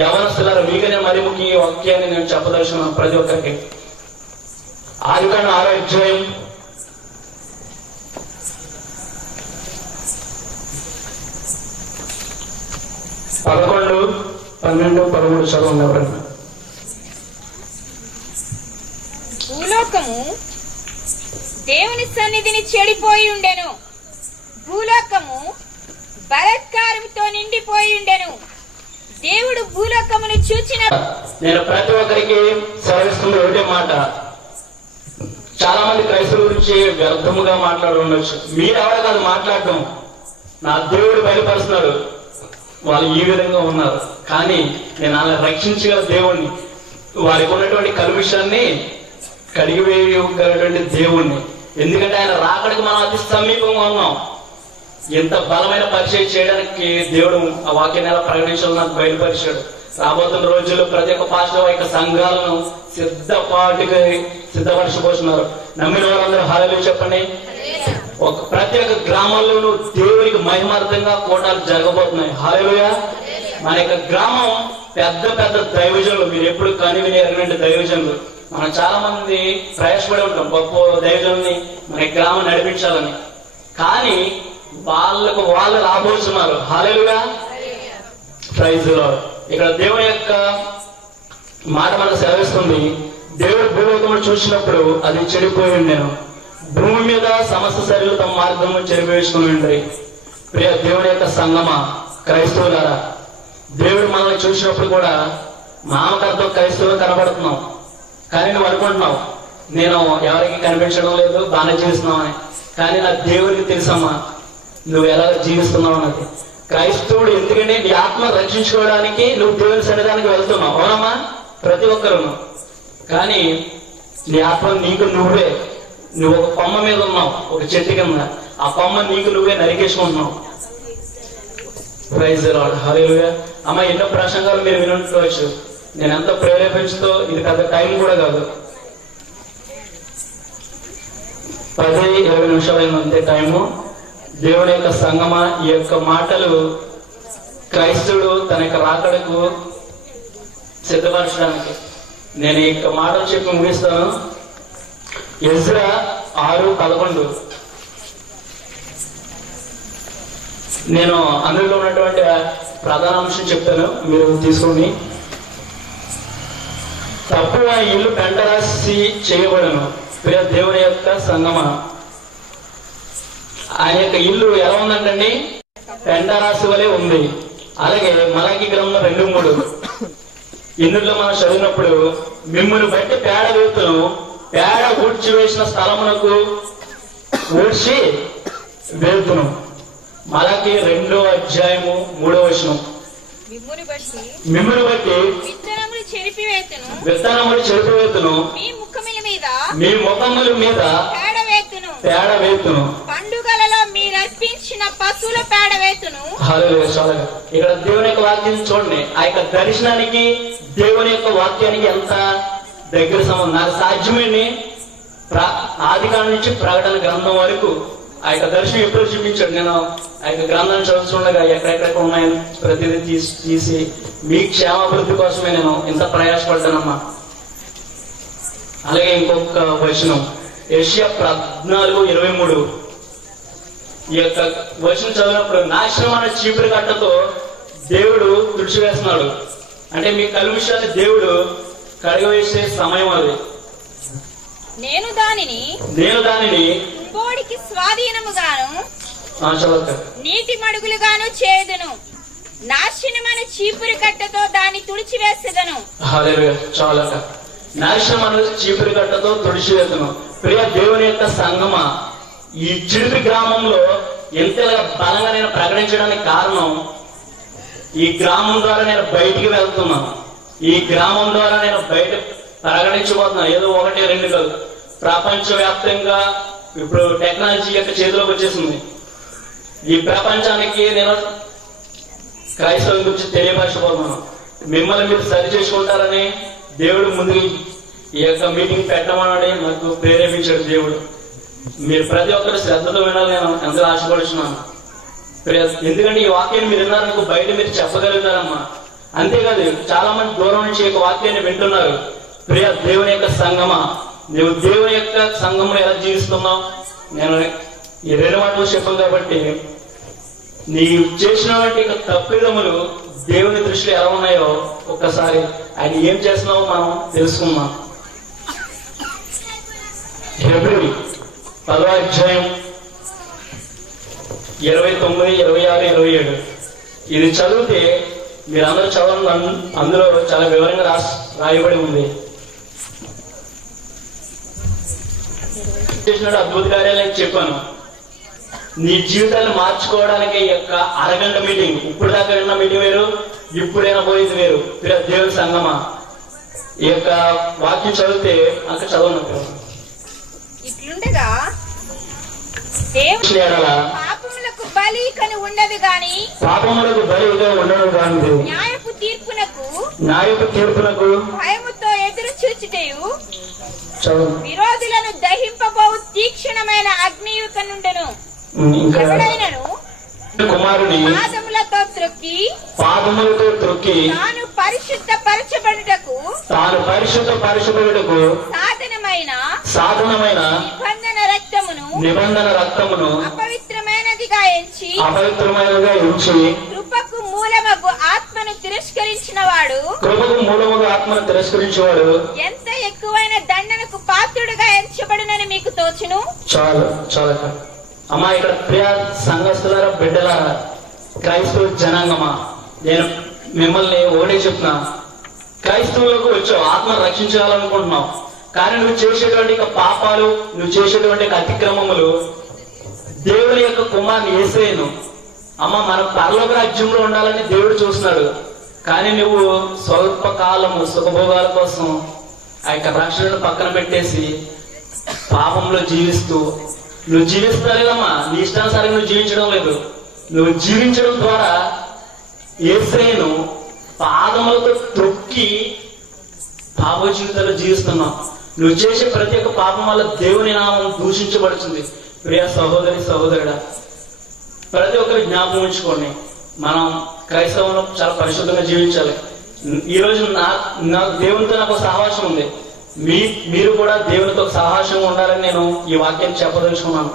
యవనస్తులారా మీకనే మరి ముఖ్య ఈ వాక్యాన్ని నేను చెప్పదలుచున్నాను ప్రతి ఒక్కరికి. ఆదికాండం 6వ అధ్యాయం 11, 12, 13 చదవండి ఎవరన్నా. భూలోకము దేవుని సన్నిధిని చెడిపోయి ఉండెను, భూలోకము బలాత్కారంతో నిండిపోయి ఉండెను, దేవుడు భూలోకమును చూచిన నేను ప్రతి ఒక్కరికి సెలవిస్తుంది ఒకటే మాట. చాలా మంది క్రైస్తవుల గురించి వ్యర్థముగా మాట్లాడుండొచ్చు. మీరెవరు కాదు మాట్లాడటం, నా దేవుడు బయలుపరుస్తున్నాడు వాళ్ళు ఈ విధంగా ఉన్నారు. కానీ నేను అలా రక్షించగల దేవుణ్ణి, వారికి ఉన్నటువంటి కల్మిషాన్ని కడిగివేయగలటువంటి దేవుణ్ణి. ఎందుకంటే ఆయన రాకడికి మనం అతి సమీపంగా ఉన్నాం. ఎంత బలమైన పరిచయం చేయడానికి దేవుడు ఆ వాక్యాన్ని ఎలా ప్రకటించాలో నాకు బయలుపరిచాడు. రాబోతున్న రోజుల్లో ప్రతి ఒక్క పాస్టర్ యొక్క సంఘాలను సిద్ధపరచబోతున్నారు. నమ్మిన వారందరూ హల్లెలూయా చెప్పండి. ఒక ప్రతి ఒక్క గ్రామాల్లోనూ దేవునికి మహిమార్థంగా కూటాలు జరగబోతున్నాయి. హల్లెలూయా. మన యొక్క గ్రామం పెద్ద పెద్ద దైవజనులు, మీరు ఎప్పుడు కనివిని ఎరగనండి దైవజనులు. మనం చాలా మంది ప్రయాసపడి ఉంటాం గొప్ప దైవజనుల్ని మన గ్రామం నడిపించాలని. కానీ వాళ్ళు రాబోతున్నారు. హల్లెలూయా. Praise the Lord. ఇక్కడ దేవుని యొక్క మాట మనకు సెలవిస్తుంది. దేవుడు భూలోకమును చూసినప్పుడు అది చెడిపోయి ఉండేను, భూమి మీద సమస్త శరీరులు తమ మార్గము చెరిపేసుకుని ఉండే. ప్రియ దేవుని యొక్క సంగమా, క్రైస్తవులారా, దేవుడు మనల్ని చూసినప్పుడు కూడా నామకర్త క్రైస్తవులు కనబడుతున్నాం. కానీ నువ్వు అనుకుంటున్నావు నేను ఎవరికి కనిపించడం లేదు, బాగానే జీవిస్తున్నావు అని. కానీ నా దేవుడికి తెలుసమ్మా నువ్వు ఎలా జీవిస్తున్నావు అన్నది. క్రైస్తవుడు ఎందుకంటే నీ ఆత్మ రక్షించుకోవడానికి నువ్వు దేవుని సన్నిధానికి వెళ్తున్నావు, అవునమ్మా? ప్రతి ఒక్కరు. కానీ నీ ఆత్మ నీకు నువ్వు ఒక కొమ్మ మీద ఉన్నావు, ఒక చెట్టు కింద. ఆ కొమ్మ నీకు నువ్వే నరికేసుకుంటున్నావు. Praise the Lord. హల్లెలూయా. అమ్మ, ఎన్నో ప్రసంగాలు మీరు వినుండవచ్చు. నేను ఎంతో ప్రేరేపించుతో, ఇది పెద్ద టైం కూడా కాదు, 10-20 నిమిషాలైన అంతే టైము. దేవుడి యొక్క సంగమ, ఈ యొక్క మాటలు క్రైస్తవుడు తన యొక్క రాకడకు సిద్ధపరచడానికి నేను ఈ యొక్క మాటలు చెప్పి ముగిస్తాను. ఎజ్రా 6:11. నేను అందులో ఉన్నటువంటి ప్రధాన అంశం చెప్తాను, మీరు తీసుకోండి. తప్పుగా ఇల్లు పెంటరాసి చేయబడను. దేవుని యొక్క సంగమ, ఆయన యొక్క ఇల్లు ఎలా ఉందంటండి? పెంటరాశి వలె ఉంది. అలాగే మలాకి గ్రంథం 2:3 ఇందులో మనం చదివినప్పుడు మిమ్మల్ని బట్టి పేడ వేతును, పేడ ఊడ్చి వేసిన స్థలమునకు ఊడ్చి వేతును. మలాకి 2:3 మిమ్మును బట్టి విత్తనములు చెరిపివేతును, మీ ముఖముల మీద పేడ వేతును, పండుగలలో మీరు అర్పించిన పశువుల పేడ వేతును. ఇక్కడ దేవుని యొక్క వాక్యం చూడండి. ఆ యొక్క దర్శనానికి దేవుని యొక్క వాక్యానికి ఎంత దగ్గర సంబంధం. నాకు సాధ్యమని ఆదికాండం నుంచి ప్రకటన గ్రంథం వరకు ఆ యొక్క దర్శనం ఎప్పుడు చూపించాడు. నేను ఆ యొక్క గ్రంథాన్ని చదువుతుండగా ఎక్కడెక్కడ ఉన్నాయని ప్రతిదీ తీసి మీ క్షేమాభివృద్ధి కోసమే నేను ఇంత ప్రయాసపడ్డానమ్మా. అలాగే ఇంకొక వచనం యెషయా 14:23 ఈ యొక్క వచనం చదివినప్పుడు నాశనం అనే చీపురు కట్టతో దేవుడు తుడిచివేస్తున్నాడు. అంటే మీ కల్మిషాన్ని దేవుడు కడిగివేసే సమయం అది. నేను దానిని కుంభోడికి స్వాధీనముగాను నీటి మడుగులుగాను చేయుదును, నాశనమైన చీపురు కట్టతో దాన్ని తుడిచివేసేదను. చాలా నాశనం చీపురు కట్టతో తుడిచివేదను. ప్రియ దేవుని యొక్క సంగమ, ఈ చిరుతి గ్రామంలో ఎంతగా బలంగా నేను ప్రకటించడానికి కారణం, ఈ గ్రామం ద్వారా నేను బయటికి వెళ్తున్నాను. ఈ గ్రామం ద్వారా నేను బయట ప్రకటించబోతున్నాను. ఏదో 1-2 కాదు, ప్రపంచవ్యాప్తంగా ఇప్పుడు టెక్నాలజీ యొక్క చేతిలోకి వచ్చేసింది. ఈ ప్రపంచానికి నేను క్రైస్తవం గురించి తెలియపరచబోతున్నాను. మిమ్మల్ని మీరు సరి చేసుకుంటారని దేవుడు ముందుకు ఈ యొక్క మీటింగ్ పెట్టమని నాకు ప్రేరేపించాడు దేవుడు. మీరు ప్రతి ఒక్కరు శ్రద్ధతో వినాలి, నేను ఎంతో ఆశపడుచున్నాను. ఎందుకంటే ఈ వాక్యాన్ని మీరు విన్నారనుకో బయట మీరు చెప్పగలుగుతారమ్మా. అంతేకాదు చాలా మంది దూరం నుంచి ఈ వాక్యాన్ని వింటున్నారు. ప్రియ దేవుని యొక్క సంగమా, నువ్వు దేవుని యొక్క సంఘంలో ఎలా జీవిస్తున్నావు? నేను ఈ 2 మాటలు చెప్పాను కాబట్టి నీవు చేసినటువంటి తప్పిదములు దేవుని దృష్టిలో ఎలా ఉన్నాయో ఒక్కసారి ఆయన ఏం చేస్తున్నావో మనం తెలుసుకుందాం. హెబ్రీ 10:29, 26, 27 ఇది చదివితే మీరందరూ చదవండి, అందులో చాలా వివరంగా రాయబడి ఉంది. చేసినాడు అద్భుత కార్యాలని చెప్పాను. నీ జీవితాన్ని మార్చుకోవడానికి ఈ యొక్క అరగంట మీటింగ్, ఇప్పుడు దాకా విన్న మీటింగ్ వేరు, ఇప్పుడైనా పోయేది వేరు. దేవుని సంగమా, ఈ యొక్క వాక్యం చదివితే అక్కడ చదవను. ఇట్లుండగా దేవుడు పాపములకు బలికను ఉండదు గాని, పాపములకు బలిగా ఉండదు గాని, న్యాయపు తీర్పునకు భయముతో ఎదురు చూచుటయు విరోధులను దహింపబోవు తీక్షణమైన అగ్నియుక నుండెను. ఎవడైనను కుమారుని పాదములతో త్రొక్కి తాను పరిశుద్ధ పరచబడుటకు సాధనమైన నిబంధన రక్తమును అపవిత్రమైనదిగా ఎంచి కృపకు మూలమగు ఆత్మను తిరస్కరించినవాడు ఎంత ఎక్కువైన దండనకు పాత్రుడుగా ఎంచబడునని మీకు తోచును. చాలు చాలు అమ్మా. ఇక్కడ ప్రియ సంఘస్థులారా, బిడ్డలారా, క్రైస్తవ జనాంగమా, నేను మిమ్మల్ని ఓడే చెప్తున్నా. క్రైస్తవులకు వచ్చావు, ఆత్మను రక్షించాలనుకుంటున్నావు, కానీ నువ్వు చేసేటువంటి పాపాలు, నువ్వు చేసేటువంటి అతిక్రమములు దేవుని యొక్క కుమారుని యేసేను. అమ్మ, మన పరలోక రాజ్యంలో ఉండాలని దేవుడు చూస్తున్నాడు, కానీ నువ్వు స్వల్ప కాలము సుఖభోగాల కోసం ఆ యొక్క రక్షణను పక్కన పెట్టేసి పాపంలో జీవిస్తూ నువ్వు జీవిస్తారేదమ్మా. నీ ఇష్టానుసారంగా నువ్వు జీవించడం లేదు. నువ్వు జీవించడం ద్వారా యేసేను పాదములతో త్రొక్కి పాప జీవితాలు జీవిస్తున్నావు. నువ్వు చేసే ప్రతి ఒక్క పాపం వల్ల దేవుని నామం దూషించబడుతుంది. ప్రియ సహోదరి సహోదరుడా, ప్రతి ఒక్కరి జ్ఞాపకం ఉంచుకోండి, మనం క్రైస్తవంలో చాలా పరిశుద్ధంగా జీవించాలి. ఈరోజు నాకు దేవునితో నాకు సహవాసం ఉంది, మీరు కూడా దేవునితో సహవాసంగా ఉండాలని నేను ఈ వాక్యాన్ని చెప్పదలుచుకున్నాను.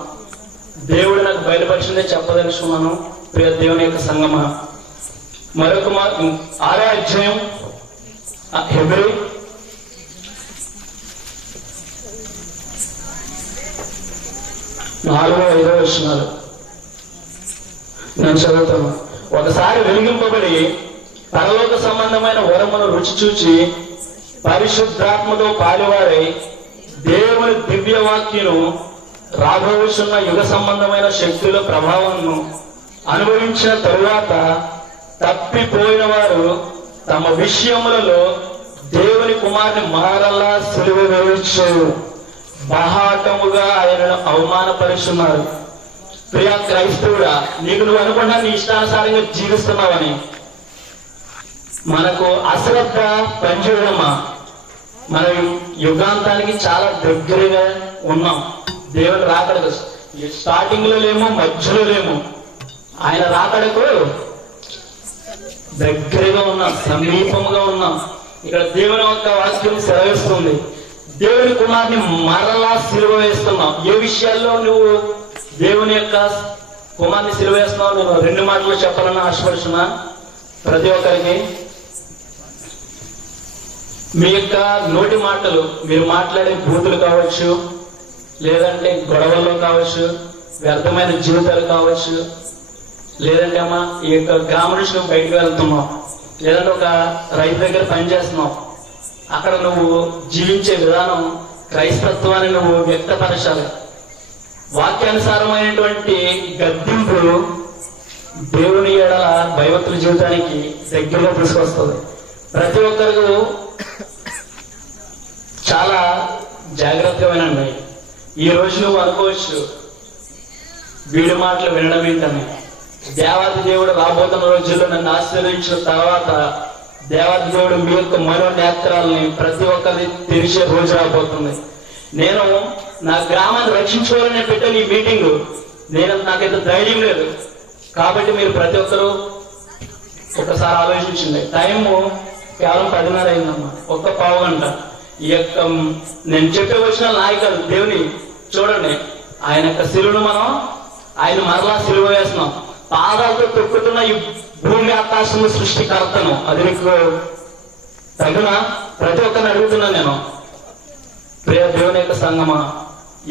దేవుడు నాకు బయలుపరిచిందే చెప్పదలుచుకున్నాను. ప్రియ దేవుని యొక్క సంగమా, మరొక 6వ అధ్యాయం హెబ్రీ 4-5 వచనాలు నేను చదువుతాను. ఒకసారి వెలిగింపబడి పరలోక సంబంధమైన వరమును రుచి చూచి పరిశుద్ధాత్మతో పాలువారై దేవుని దివ్య వాక్యను రాబోతున్న యుగ సంబంధమైన శక్తుల ప్రభావంను అనుభవించిన తరువాత తప్పిపోయిన వారు తమ విషయములలో దేవుని కుమారుని మరలా సిలువ వేయచ్చు బహాటముగా ఆయనను అవమానపరుస్తున్నారు. ప్రియ క్రైస్తవుడా, నీకు నువ్వు అనుకున్నా నీ ఇష్టానుసారంగా జీవిస్తున్నావని. మనకు అశ్రద్ధ పనిచేయడమా, మన యుగాంతానికి చాలా దగ్గరగా ఉన్నాం. దేవుని రాకడకు స్టార్టింగ్ లో లేము, మధ్యలో లేము, ఆయన రాకడకు దగ్గరగా ఉన్నాం, సమీపంగా ఉన్నాం. ఇక్కడ దేవుని యొక్క వాక్యం సెలవిస్తుంది, దేవుని కుమారుని మరలా సిలువ వేస్తున్నాం. ఏ విషయాల్లో నువ్వు దేవుని యొక్క కుమారుని సిలువ వేస్తున్నావు? నేను 2 మాటలు చెప్పాలని ఆశపడుతున్నా ప్రతి ఒక్కరికి. మీ యొక్క నోటి మాటలు, మీరు మాట్లాడే బూతులు కావచ్చు, లేదంటే గొడవల్లో కావచ్చు, వ్యర్థమైన జీవితాలు కావచ్చు, లేదంటే అమ్మా ఈ యొక్క గ్రామం నుంచి నువ్వు బయటకు వెళ్తున్నావు, లేదంటే ఒక రైతు దగ్గర పనిచేస్తున్నావు, అక్కడ నువ్వు జీవించే విధానం క్రైస్తత్వాన్ని నువ్వు వ్యక్తపరచాలి. వాక్యానుసారమైనటువంటి గద్దింపులు దేవుని ఎడల భయభక్తుల జీవితానికి దగ్గరగా తీసుకొస్తుంది. ప్రతి ఒక్కరు చాలా జాగ్రత్తగా వినండి. ఈ రోజు నువ్వు అనుకోవచ్చు వీడి మాటలు వినడం ఏంటని. దేవాది దేవుడు రాబోతున్న రోజుల్లో నన్ను ఆశీర్వదించిన తర్వాత దేవాది దేవుడు మీ యొక్క మరో నేత్రాలని ప్రతి ఒక్కరి తెరిచే రోజు రాబోతుంది. నేను నా గ్రామాన్ని రక్షించుకోవాలని పెట్టాను ఈ మీటింగ్. నాకైతే ధైర్యం లేదు. కాబట్టి మీరు ప్రతి ఒక్కరూ ఒకసారి ఆలోచించండి. టైము కేవలం 10:30 అయిందమ్మా, ఒక్క పావు గంట. ఈ యొక్క నేను చెప్పే వచ్చిన నాయకులు దేవుని చూడండి, ఆయన యొక్క శిలువను ఆయన మరలా సిలువ వేస్తున్నాం. పాదాలతో తొక్కుతున్న ఈ భూమి ఆకాశము సృష్టికర్తను, అది నీకు తగున? ప్రతి ఒక్కరిని అడుగుతున్నా నేను. ప్రియ దేవుని యొక్క సంగమా,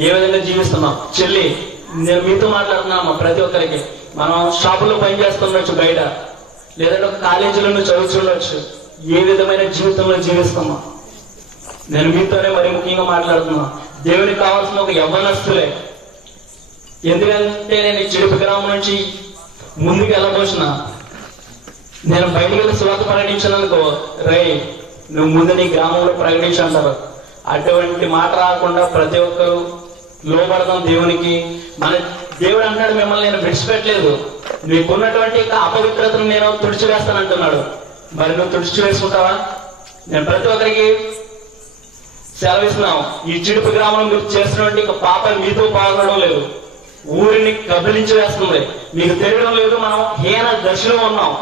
ఏ విధంగా జీవిస్తున్నాం? చెల్లి, నేను మీతో మాట్లాడుతున్నామా? ప్రతి ఒక్కరికి మనం షాపుల్లో పని చేస్తుండొచ్చు, బయట లేదంటే ఒక కాలేజీలో నువ్వు చదువుతుండొచ్చు. ఏ విధమైన జీవితంలో జీవిస్తామా? నేను మీతోనే మరి ముఖ్యంగా మాట్లాడుతున్నా. దేవునికి కావాల్సిన ఒక యవ్వనస్తులే. ఎందుకంటే నేను ఈ చిడుపు గ్రామం నుంచి ముందుకు వెళ్ళబోసిన, నేను బయటికి వెళ్ళి సువార్త ప్రకటించాననుకో, రై నువ్వు ముందు నీ గ్రామంలో ప్రకటించి అంటారు. అటువంటి మాట రాకుండా ప్రతి ఒక్కరు లోబడదాం దేవునికి. మన దేవుడు అంటున్నాడు, మిమ్మల్ని నేను విడిచిపెట్టలేదు, నీకున్నటువంటి అపవిత్రతను నేను తుడిచివేస్తానంటున్నాడు. మరి నువ్వు తుడిచివేసుకుంటావా? నేను ప్రతి ఒక్కరికి సెలవిస్తున్నాం, ఈ చిడుపు గ్రామంలో మీరు చేస్తున్నటువంటి పాపాలు మీతో పాల్గొనడం లేదు, ఊరిని కబలించి వేస్తుంది. మీకు తెలియడం లేదు, మనం హీన దశలో ఉన్నాం.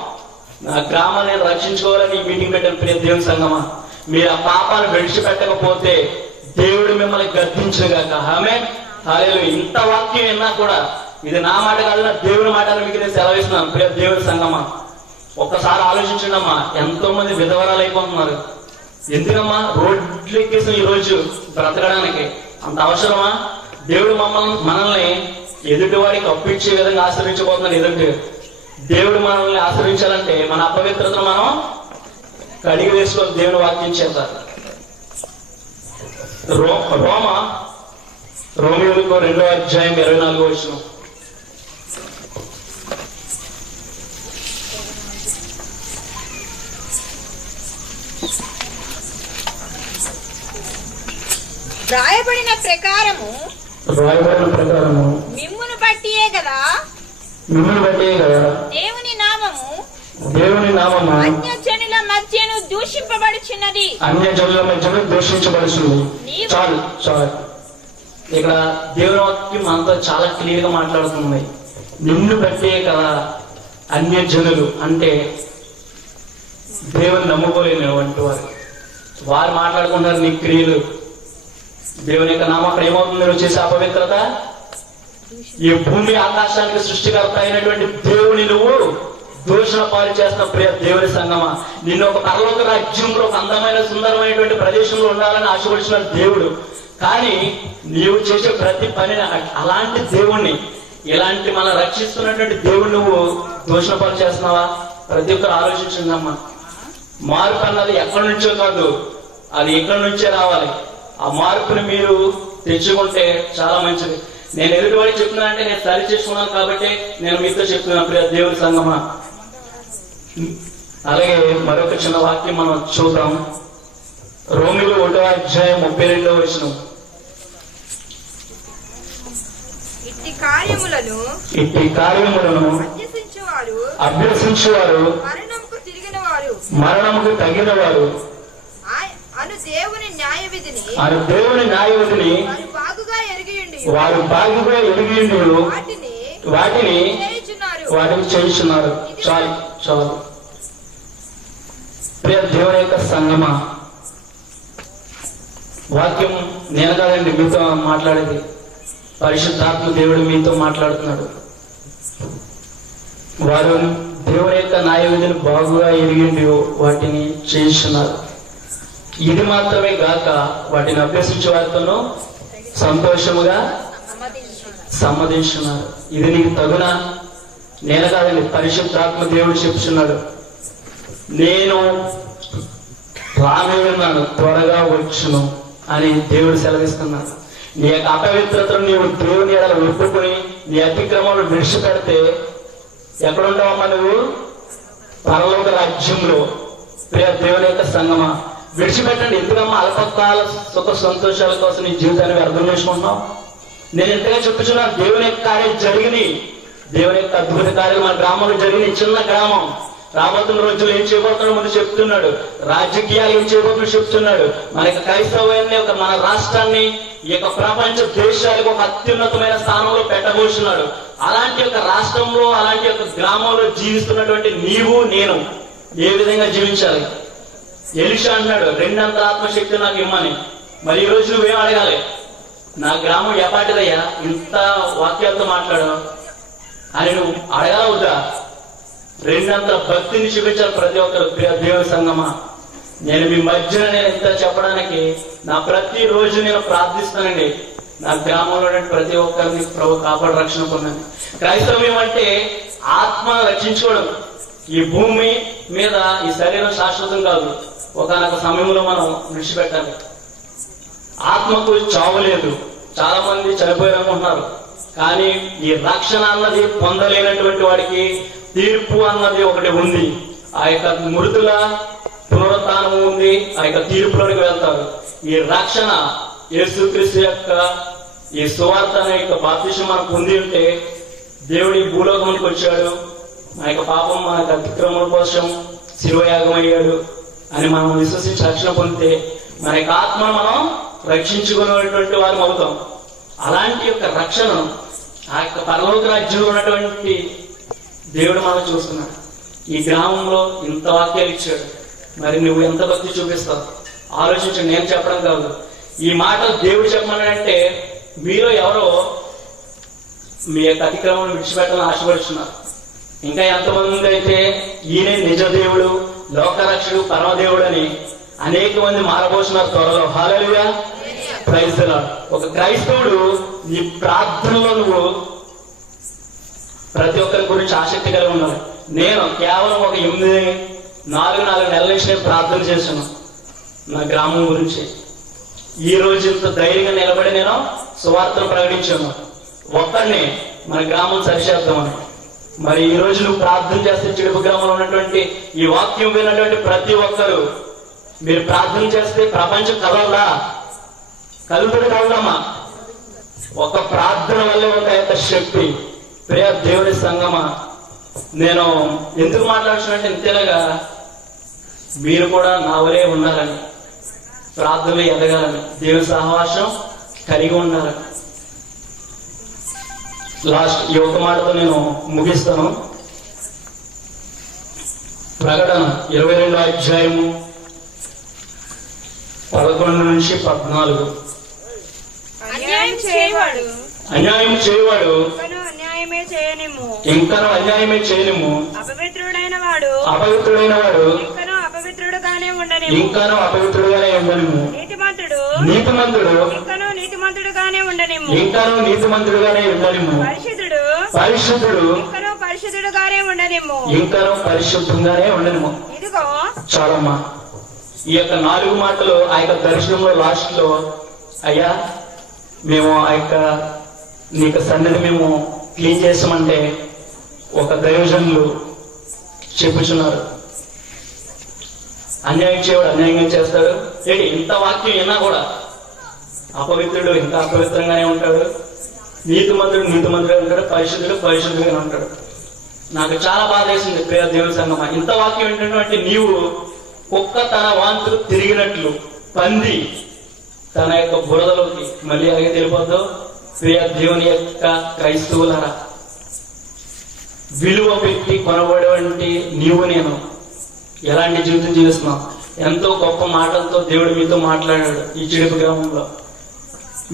నా గ్రామాన్ని నేను రక్షించుకోవాలని మీటింగ్ పెట్టిన ప్రియ దేవుని సంగమా, మీరు ఆ పాపాలు విడిచిపెట్టకపోతే దేవుడు మిమ్మల్ని గద్దించుగాక. ఆమేన్, హల్లెలూయా. ఇంత వాక్యం విన్నా కూడా ఇది నా మాట కాదు, నా దేవుని మాట అని మీకు నేను సెలవిస్తున్నాను ప్రియ దేవుని సంగమా. ఒక్కసారి ఆలోచించండి అమ్మా, ఎంతో మంది విధవరాలు అయిపోతున్నారు. ఎందుకమ్మా? రోడ్లు ఎక్కేసిన ఈ రోజు బ్రతకడానికి అంత అవసరమా? దేవుడు మనల్ని ఎదుటి వాడికి అప్పిచ్చే విధంగా ఆశ్రయించబోతున్నాడు. ఎదుటి దేవుడు మనల్ని ఆశ్రయించాలంటే మన అపవిత్రతను మనం కడిగి వేసుకోవాలి దేవుని వాక్యం చేత. రోమియోలకు 2వ అధ్యాయం 24వ వచనం. రాయబడిన ప్రకారము మిమ్మును బట్టియే కదా దేవుని నామము అన్యజనుల మధ్యను దూషింపబడుచున్నది. చాలు చాలు. ఇక్కడ దేవుని వాక్యం మనతో చాలా క్లియర్ గా మాట్లాడుతుంది. నిన్ను బట్టే కదా అన్యజనులు అంటే దేవుని నమ్ముకోలేనివంటి వారు మాట్లాడుకుంటారు నీ క్రియలు. దేవుని యొక్క నామం అక్కడ ఏమవుతుంది? నువ్వు చేసే అపవిత్రత, ఈ భూమి ఆకాశానికి సృష్టికర్త అయినటువంటి దేవుని నువ్వు దూషణ పాలు చేస్తున్న ప్రియ దేవుని సంగమా. నిన్ను ఒక పరలోక రాజ్యంలో ఒక అందమైన సుందరమైనటువంటి ప్రదేశంలో ఉండాలని ఆశపడిచిన దేవుడు, కానీ నీవు చేసే ప్రతి పని అలాంటి దేవుణ్ణి, ఇలాంటి మన రక్షిస్తున్నటువంటి దేవుడు నువ్వు దూషణ పాలు చేస్తున్నావా? ప్రతి ఒక్కరు ఆలోచించిందమ్మా. మార్పు అన్నది ఎక్కడి నుంచో కాదు, అది ఎక్కడి నుంచే రావాలి. ఆ మార్పుని మీరు తెచ్చుకుంటే చాలా మంచిది. నేను ఎదుటివాడికి చెప్తున్నా అంటే నేను సరి చేసుకున్నాను కాబట్టి నేను మీతో చెప్తున్నాను ప్రియ దేవుని సంగమా. అలాగే మరొక చిన్న వాక్యం మనం చూద్దాం. రోమిలు 1వ అధ్యాయం 32వ వచనం. ఇట్టి కార్యములను అభ్యసించువారు మరణముకు తగిన వారు అను దేవుని న్యాయవిధిని వారు బాగుగా ఎరిగి వాటిని చేస్తున్నారు. చాలు చాలు. ప్రియ దేవుని యొక్క సంగమా, వాక్యం నేను కాదండి మీతో మాట్లాడేది, పరిశుద్ధాత్మ దేవుడు మీతో మాట్లాడుతున్నాడు. వారు దేవుని యొక్క న్యాయ విధిని బాగుగా ఎరిగిండి వాటిని చేస్తున్నారు. ఇది మాత్రమే గాక వాటిని అభ్యసించే వారితోనూ సంతోషముగా సమ్మతించున్నారు. ఇది నీకు తగునా? నేను కాదండి, పరిశుద్ధాత్మ దేవుడు చెప్తున్నాడు. నేను రానే ఉన్నాను, త్వరగా వచ్చును అని దేవుడు సెలవిస్తున్నాడు. నీ యొక్క అపవిత్రతను నీవు దేవుని ఎడల ఒప్పుకొని నీ అతిక్రమాలు విడిచిపెడితే ఎక్కడుంటావమ్మా నువ్వు? పరలోక రాజ్యంలో. ప్రియ దేవుని యొక్క సంగమా, విడిచిపెట్టండి. ఎందుకమ్మా అల్పకాల సుఖ సంతోషాల కోసం నీ జీవితాన్ని వ్యర్థం చేసుకుంటున్నావు? నేను ఎంతగా చెప్పుచున్నాను, దేవుని యొక్క కార్యం జరిగినాయి, దేవుని యొక్క అద్భుత కార్యం మన గ్రామంలో జరిగినాయి. చిన్న గ్రామం, రాబోతున్న రోజులు ఏం చేయబోతున్నాడు ముందు చెప్తున్నాడు. రాజకీయాలు ఏం చేయబోతున్నా చెప్తున్నాడు. మన యొక్క క్రైస్తవాన్ని ఒక మన రాష్ట్రాన్ని ఈ యొక్క ప్రపంచ దేశాలకు ఒక అత్యున్నతమైన స్థానంలో పెట్టబోతున్నాడు. అలాంటి యొక్క రాష్ట్రంలో, అలాంటి యొక్క గ్రామంలో జీవిస్తున్నటువంటి నీవు నేను ఏ విధంగా జీవించాలి? ఎలీషా అంటున్నాడు, 2 అంతల ఆత్మశక్తి నాకు ఇమ్మని. మరి ఈ రోజు నువ్వేం అడగాలి? నా గ్రామం ఎపాటిదయ్యా, ఇంత వాక్యాలతో మాట్లాడు అని నువ్వు అడగలవుతా? 2 అంతల భక్తిని చూపించాలి ప్రతి ఒక్కరు. దేవుని సంగమా, నేను మీ మధ్యన నేను ఇంత చెప్పడానికి నా ప్రతి రోజు నేను ప్రార్థిస్తానండి. నా గ్రామంలో ప్రతి ఒక్కరిని ప్రభు కాపాడు, రక్షణ పొందండి. క్రైస్తవ్యం అంటే ఆత్మ రక్షించుకోవడం. ఈ భూమి మీద ఈ శరీరం శాశ్వతం కాదు, ఒకనొక సమయంలో మనం విడిచిపెట్టాలి. ఆత్మకు చావు లేదు. చాలా మంది చనిపోయారనుకుంటున్నారు, కానీ ఈ రక్షణ అన్నది పొందలేనటువంటి వాడికి తీర్పు అన్నది ఒకటి ఉంది. ఆ యొక్క మృతుల పునరుత్థానం ఉంది, ఆ యొక్క తీర్పులోనికి వెళ్తారు. ఈ రక్షణ యేసుక్రీస్తు యొక్క ఈ సువార్త అనే యొక్క బాప్తిసం మనం పొంది ఉంటే దేవుడి భూలోకానికి వచ్చాడు, మన యొక్క పాపం మన అతిక్రమణ కోసం శిలువయాగం అయ్యాడు అని మనం విశ్వసించి రక్షణ పొందితే మన యొక్క ఆత్మను మనం రక్షించుకునేటువంటి వారం అవుతాం. అలాంటి యొక్క రక్షణ ఆ యొక్క పరలోక రాజ్యంలో ఉన్నటువంటి దేవుడు మనం చూస్తున్నాడు. ఈ గ్రామంలో ఇంత వాక్యాలు ఇచ్చాడు, మరి నువ్వు ఎంత భక్తి చూపిస్తావు ఆలోచించండి. నేను చెప్పడం కాదు, ఈ మాట దేవుడు చెప్పమనంటే మీలో ఎవరో మీ యొక్క అతిక్రమం విడిచిపెట్టాలని ఆశపడుతున్నారు. ఇంకా ఎంతమంది అయితే ఈయన నిజ దేవుడు, లోకరక్షకుడు, పరమదేవుడు అని అనేక మంది మారబోతున్నారు త్వరలో. హల్లెలూయా, ప్రైజ్ ది లార్డ్. ఒక క్రైస్తవుడు నీ ప్రార్థనలో నువ్వు ప్రతి ఒక్కరి గురించి ఆసక్తి కలిగి ఉండాలి. నేను కేవలం ఒక 4 నెలల నుంచి నేను ప్రార్థన చేశాను నా గ్రామం గురించి. ఈ రోజు ఇంత ధైర్యంగా నిలబడి నేను సువార్తను ప్రకటించాను, ఒక్కడిని మన గ్రామం సరిచేద్దామని. మరి ఈ రోజు నువ్వు ప్రార్థన చేస్తే చిడుపు గ్రామంలో ఉన్నటువంటి ఈ వాక్యం విన్నటువంటి ప్రతి ఒక్కరు మీరు ప్రార్థన చేస్తే ప్రపంచం కలవదా? కలుగుతుంది కలదమ్మా. ఒక ప్రార్థన వల్లే ఉండే యొక్క శక్తి. ప్రియ దేవుడి సంగమా, నేను ఎందుకు మాట్లాడుతున్నట్టు ఇంతేలాగా మీరు కూడా నా వలే ఉండాలని, ప్రార్థనలు ఎదగాలని, దేవుని సహవాసం కలిగి ఉండాలని. లాస్ట్ ఈ ఒక మాటతో నేను ముగిస్తాను. ప్రకటన 22వ అధ్యాయము 11 నుంచి 14. అన్యాయం చేయవాడు ఇంకను అన్యాయమే చేయనిము, అపవిత్రుడైన వాడు ఇంకను అపవిత్రుడుగానే ఉండనిము, నీతిమంతుడు ఇంకను నీతిమంతుడుగానే ఉండనిము, పరిశుద్ధుడు ఇంకను పరిశుద్ధంగానే ఉండనిము. చాలమ్మా. ఈ యొక్క 4 మాటలు ఆ యొక్క దర్శనంలో లాస్ట్ లో, అయ్యా మేము ఆ యొక్క నీకు సన్నిధి మేము క్లీన్ చేసామంటే ఒక దైవజనులు చెప్పుచున్నారు, అన్యాయం చేయవాడు అన్యాయంగా చేస్తాడు. ఏంటి ఇంత వాక్యం విన్నా కూడా అపవిత్రుడు ఇంకా అపవిత్రంగానే ఉంటాడు, నీతిమంతుడుగా ఉంటాడు, పరిశుద్ధుడుగానే ఉంటాడు. నాకు చాలా బాధ వేసింది ప్రియ దేవుని సంగమా. ఇంత వాక్యం ఏంటంటే నీవు కుక్క తన వాంతులు తిరిగినట్లు పంది తన యొక్క బురదలోకి మళ్ళీ అలాగే తెలిపోద్దు. ప్రియ దేవుని యొక్క క్రైస్తవులరా, విలువ పెట్టి కొనబడేవంటి నీవు నేను ఎలాంటి జీవితం జీవిస్తున్నాం? ఎంతో గొప్ప మాటలతో దేవుడు మీతో మాట్లాడాడు ఈ చిడుపు గ్రామంలో.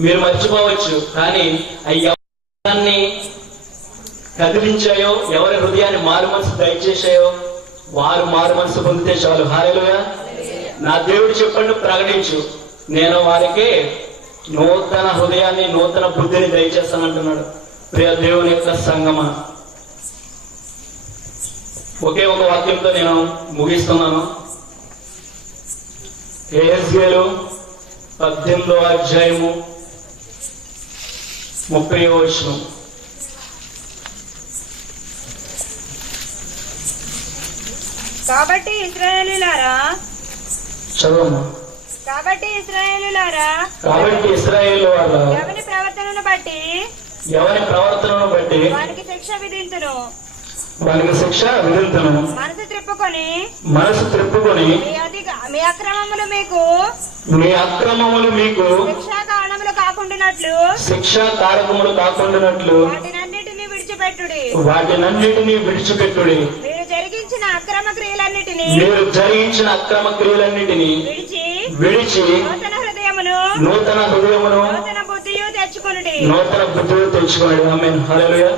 మీరు మర్చిపోవచ్చు, కానీ అయ్యాన్ని కదిలించాయో, ఎవరి హృదయాన్ని మారు మనసు దయచేసాయో వారు మారు మనసు పొందితే చాలు. హల్లెలూయా. నా దేవుడు చెప్పండి, ప్రకటించు, నేను వారికి నూతన హృదయాన్ని నూతన బుద్ధిని దయచేస్తానంటున్నాడు. ప్రియ దేవుని యొక్క సంగమా, ఒకే ఒక వాక్యంతో నేను ముగిస్తున్నాను. యెహెజ్కేలు 18వ అధ్యాయము 30వ వచనం. కాబట్టి ఇశ్రాయేలీయులారా, చదవమ్మా. కాబట్టి ఇశ్రాయేలీయులారా, ఎవరి ప్రవర్తనను బట్టి వానికి శిక్ష విధింతును. మనసు త్రిప్పుకొని మీ అక్రమములు మీకు శిక్షా కారణములు కాకుండానట్లు వాటినన్నిటినీ విడిచిపెట్టుడి. మీరు జరిగించిన అక్రమ క్రియలన్నిటినీ విడిచి నూతన హృదయమును నూతన బుద్ధియు తెచ్చుకొనుడి. ఆమేన్. హల్లెలూయా.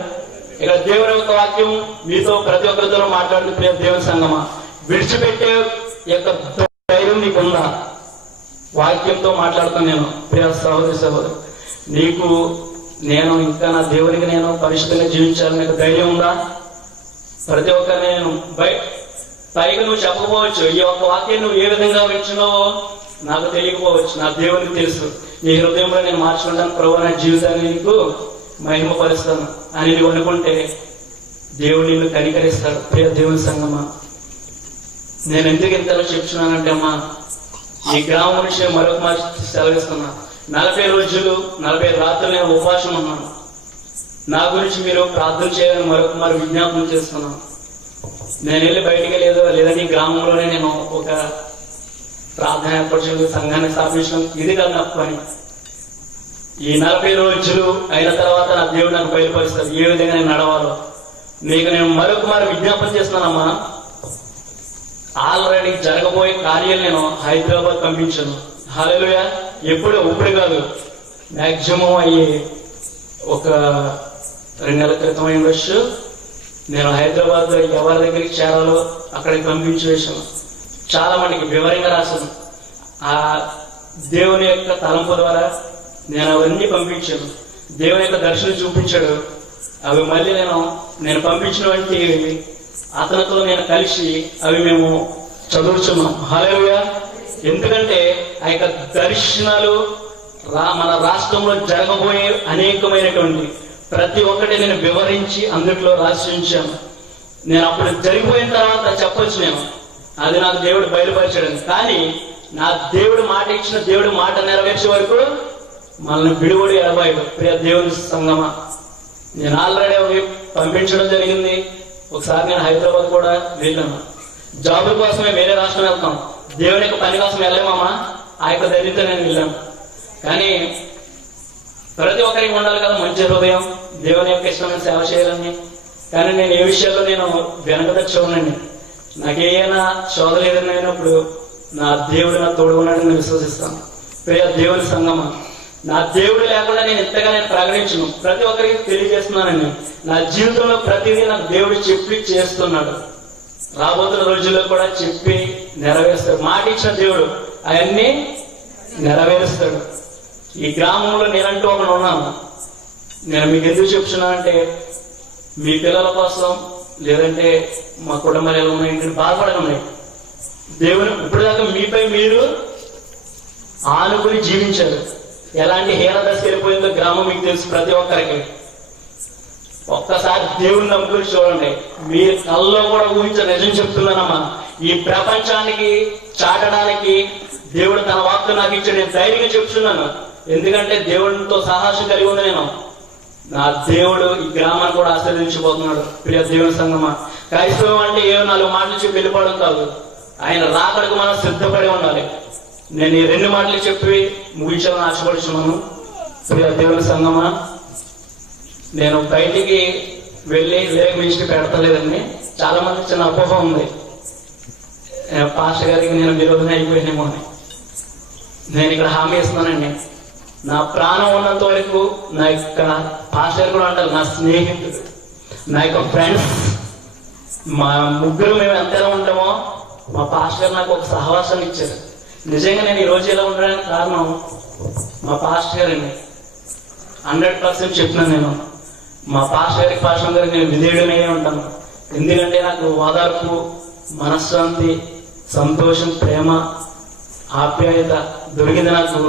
ఇక దేవుని యొక్క వాక్యం మీతో ప్రతి ఒక్కరితో మాట్లాడుతూ ప్రియ దేవుని సంగమా, విడిచిపెట్టే యొక్క ధైర్యం నీకుందా? వాక్యంతో మాట్లాడుతాను నేను. ప్రియ సహోదరు, నీకు నేను ఇంకా నా దేవునికి నేను పరిశుద్ధంగా జీవించాలని ధైర్యం ఉందా? ప్రతి ఒక్కరిని నేను పైగా నువ్వు చెప్పకపోవచ్చు, ఈ ఒక్క వాక్యం నువ్వు ఏ విధంగా వింటున్నావో నాకు తెలియకపోవచ్చు, నా దేవునికి తెలుసు. నీ హృదయంలో నేను మార్చుకుంటాను ప్రభు, నా జీవితాన్ని నీకు మహిమపరుస్తాను అని నువ్వు అనుకుంటే దేవుడు నిన్ను కనికరిస్తాడు. ప్రియ దేవుని సంగమా, నేను ఎందుకు ఇంతలో చెప్తున్నానంటే అమ్మా, ఈ గ్రామం నుంచి మరొక మాట సెలవిస్తున్నా. 40 రోజులు 40 రాత్రులు నేను ఉపవాసం ఉన్నాను. నా గురించి మీరు ప్రార్థన చేయాలని మరొక మరి విజ్ఞాపనం చేస్తున్నాను. నేను వెళ్ళి బయటికి లేదంటే ఈ గ్రామంలోనే నేను ఒక ప్రార్థన ఏర్పాటు చేయడం, సంఘాన్ని స్థాపించడం ఇది కాదు నా పని. ఈ 40 రోజులు అయిన తర్వాత నా దేవుడు నాకు బయలుపరుస్తాడు ఏ విధంగా నేను నడవాలో. మీకు నేను మరొక మరి విజ్ఞాపన చేస్తున్నానమ్మా, ఆల్రెడీ జరగబోయే కార్యాలు నేను హైదరాబాద్ పంపించాను. హల్లెలూయా. ఇప్పుడు కాదు, మాక్సిమం అయ్యి ఒక 2 నెలల క్రితం ఉండొచ్చు. నేను హైదరాబాద్ లో ఎవరి దగ్గరికి చేరాలో అక్కడికి పంపించి వేశాను. చాలా మందికి వివరంగా రాశాను. ఆ దేవుని యొక్క తలంపు ద్వారా నేను అవన్నీ పంపించాను. దేవుని యొక్క దర్శనం చూపించాడు. అవి మళ్ళీ నేను పంపించినటువంటి అతనితో నేను కలిసి అవి మేము చదువుతున్నాం. హల్లెలూయా. ఎందుకంటే ఆ యొక్క దర్శనాలు మన రాష్ట్రంలో జరగబోయే అనేకమైనటువంటి ప్రతి ఒక్కటి నేను వివరించి అందులో రాసి ఉంచాను. నేను అప్పుడు జరిగిపోయిన తర్వాత చెప్పొచ్చు, నేను అది నాకు దేవుడు బయలుపరిచాడు. కానీ నా దేవుడు మాట ఇచ్చిన దేవుడు మాట నెరవేర్చే వరకు మనల్ని విడువడి ఎడబాయడు. ప్రియ దేవుని సంగమా, నేను ఆల్రెడీ అవి పంపించడం జరిగింది. ఒకసారి నేను హైదరాబాద్ కూడా వెళ్ళాను. జాబుల కోసమే వేరే రాష్ట్రం వెళ్తాం, దేవుని యొక్క పని కోసం వెళ్ళామమ్మా. ఆ యొక్క ధైర్యంతో నేను వెళ్ళాను. కానీ ప్రతి ఒక్కరికి ఉండాలి కదా మంచి హృదయం, దేవుని యొక్క ఇష్టమైన సేవ చేయాలని. కానీ నేను ఏ విషయాల్లో నేను వెనకద చూడండి. నాకేమైనా శోధలు ఏదైనా అయినప్పుడు నా దేవుడు నా తోడు ఉన్నాడని నేను విశ్వసిస్తాను. ప్రియ దేవుని సంగమా, నా దేవుడు లేకుండా నేను ఇంతగా నేను ప్రకటించను. ప్రతి ఒక్కరికి తెలియజేస్తున్నానండి. నా జీవితంలో ప్రతిదీ నాకు దేవుడు చెప్పి చేస్తున్నాడు. రాబోతున్న రోజుల్లో కూడా చెప్పి నెరవేరుస్తాడు. మాట ఇచ్చిన దేవుడు అవన్నీ నెరవేరుస్తాడు. ఈ గ్రామంలో నేనంటూ ఒకడు ఉన్నాను. నేను మీకు ఎందుకు చెప్తున్నానంటే మీ పిల్లల కోసం, లేదంటే మా కుటుంబాలు ఎలా ఉన్నాయి బాధపడకుండా దేవుని ఇప్పటిదాకా మీపై మీరు ఆనుకుని జీవించారు. ఎలాంటి హీన దశకి వెళ్ళిపోయిందో గ్రామం మీకు తెలుసు. ప్రతి ఒక్కరికి ఒక్కసారి దేవుని నమ్ముకుని చూడండి. మీ కల్లో కూడా ఊహించే నిజం చెప్తున్నానమ్మా. ఈ ప్రపంచానికి చాటడానికి దేవుడు తన వాక్కు నాకు ఇచ్చాడు. నేను ధైర్యంగా చెప్తున్నాను. ఎందుకంటే దేవుడితో సాహసం కలిగి ఉంది నేను. నా దేవుడు ఈ గ్రామాన్ని కూడా ఆశీర్వదించిపోతున్నాడు. ప్రియ దేవుని సంగమా, క్రైస్తవం అంటే ఏమో 4 మాటలు చెప్పి వెళ్ళిపోవడం కాదు. ఆయన రాకడకు మనం సిద్ధపడి ఉండాలి. నేను ఈ 2 మాటలు చెప్పి ముగించాలని ఆశపడుచున్నాను. ప్రియ దేవుని సంగమా, నేను బయటికి వెళ్ళి మినిస్ట్రీ పెడతలేదండి. చాలా మందికి చిన్న అపోహ ఉంది, పాస్టర్ గారికి నేను విరోధం అయిపోయినేమో అని. నేను ఇక్కడ హామీ ఇస్తున్నానండి. నా ప్రాణం ఉన్నంత వరకు నా యొక్క పాస్టర్ కూడా అంటారు నా స్నేహితుడు, నా యొక్క ఫ్రెండ్స్, మా ముగ్గురు మేము ఎంతైనా ఉంటామో మా పాస్టర్ నాకు ఒక సహవాసాన్ని ఇచ్చారు. నిజంగా నేను ఈ రోజు ఇలా ఉండడానికి కారణం మా పాస్టర్ గారండి. 100% చెప్పినాను నేను. మా పాస్టర్ గారికి నేను విధేయుడనే ఉంటాను. ఎందుకంటే నాకు ఓదార్పు, మనశ్శాంతి, సంతోషం, ప్రేమ, ఆప్యాయత దొరికింది నాకు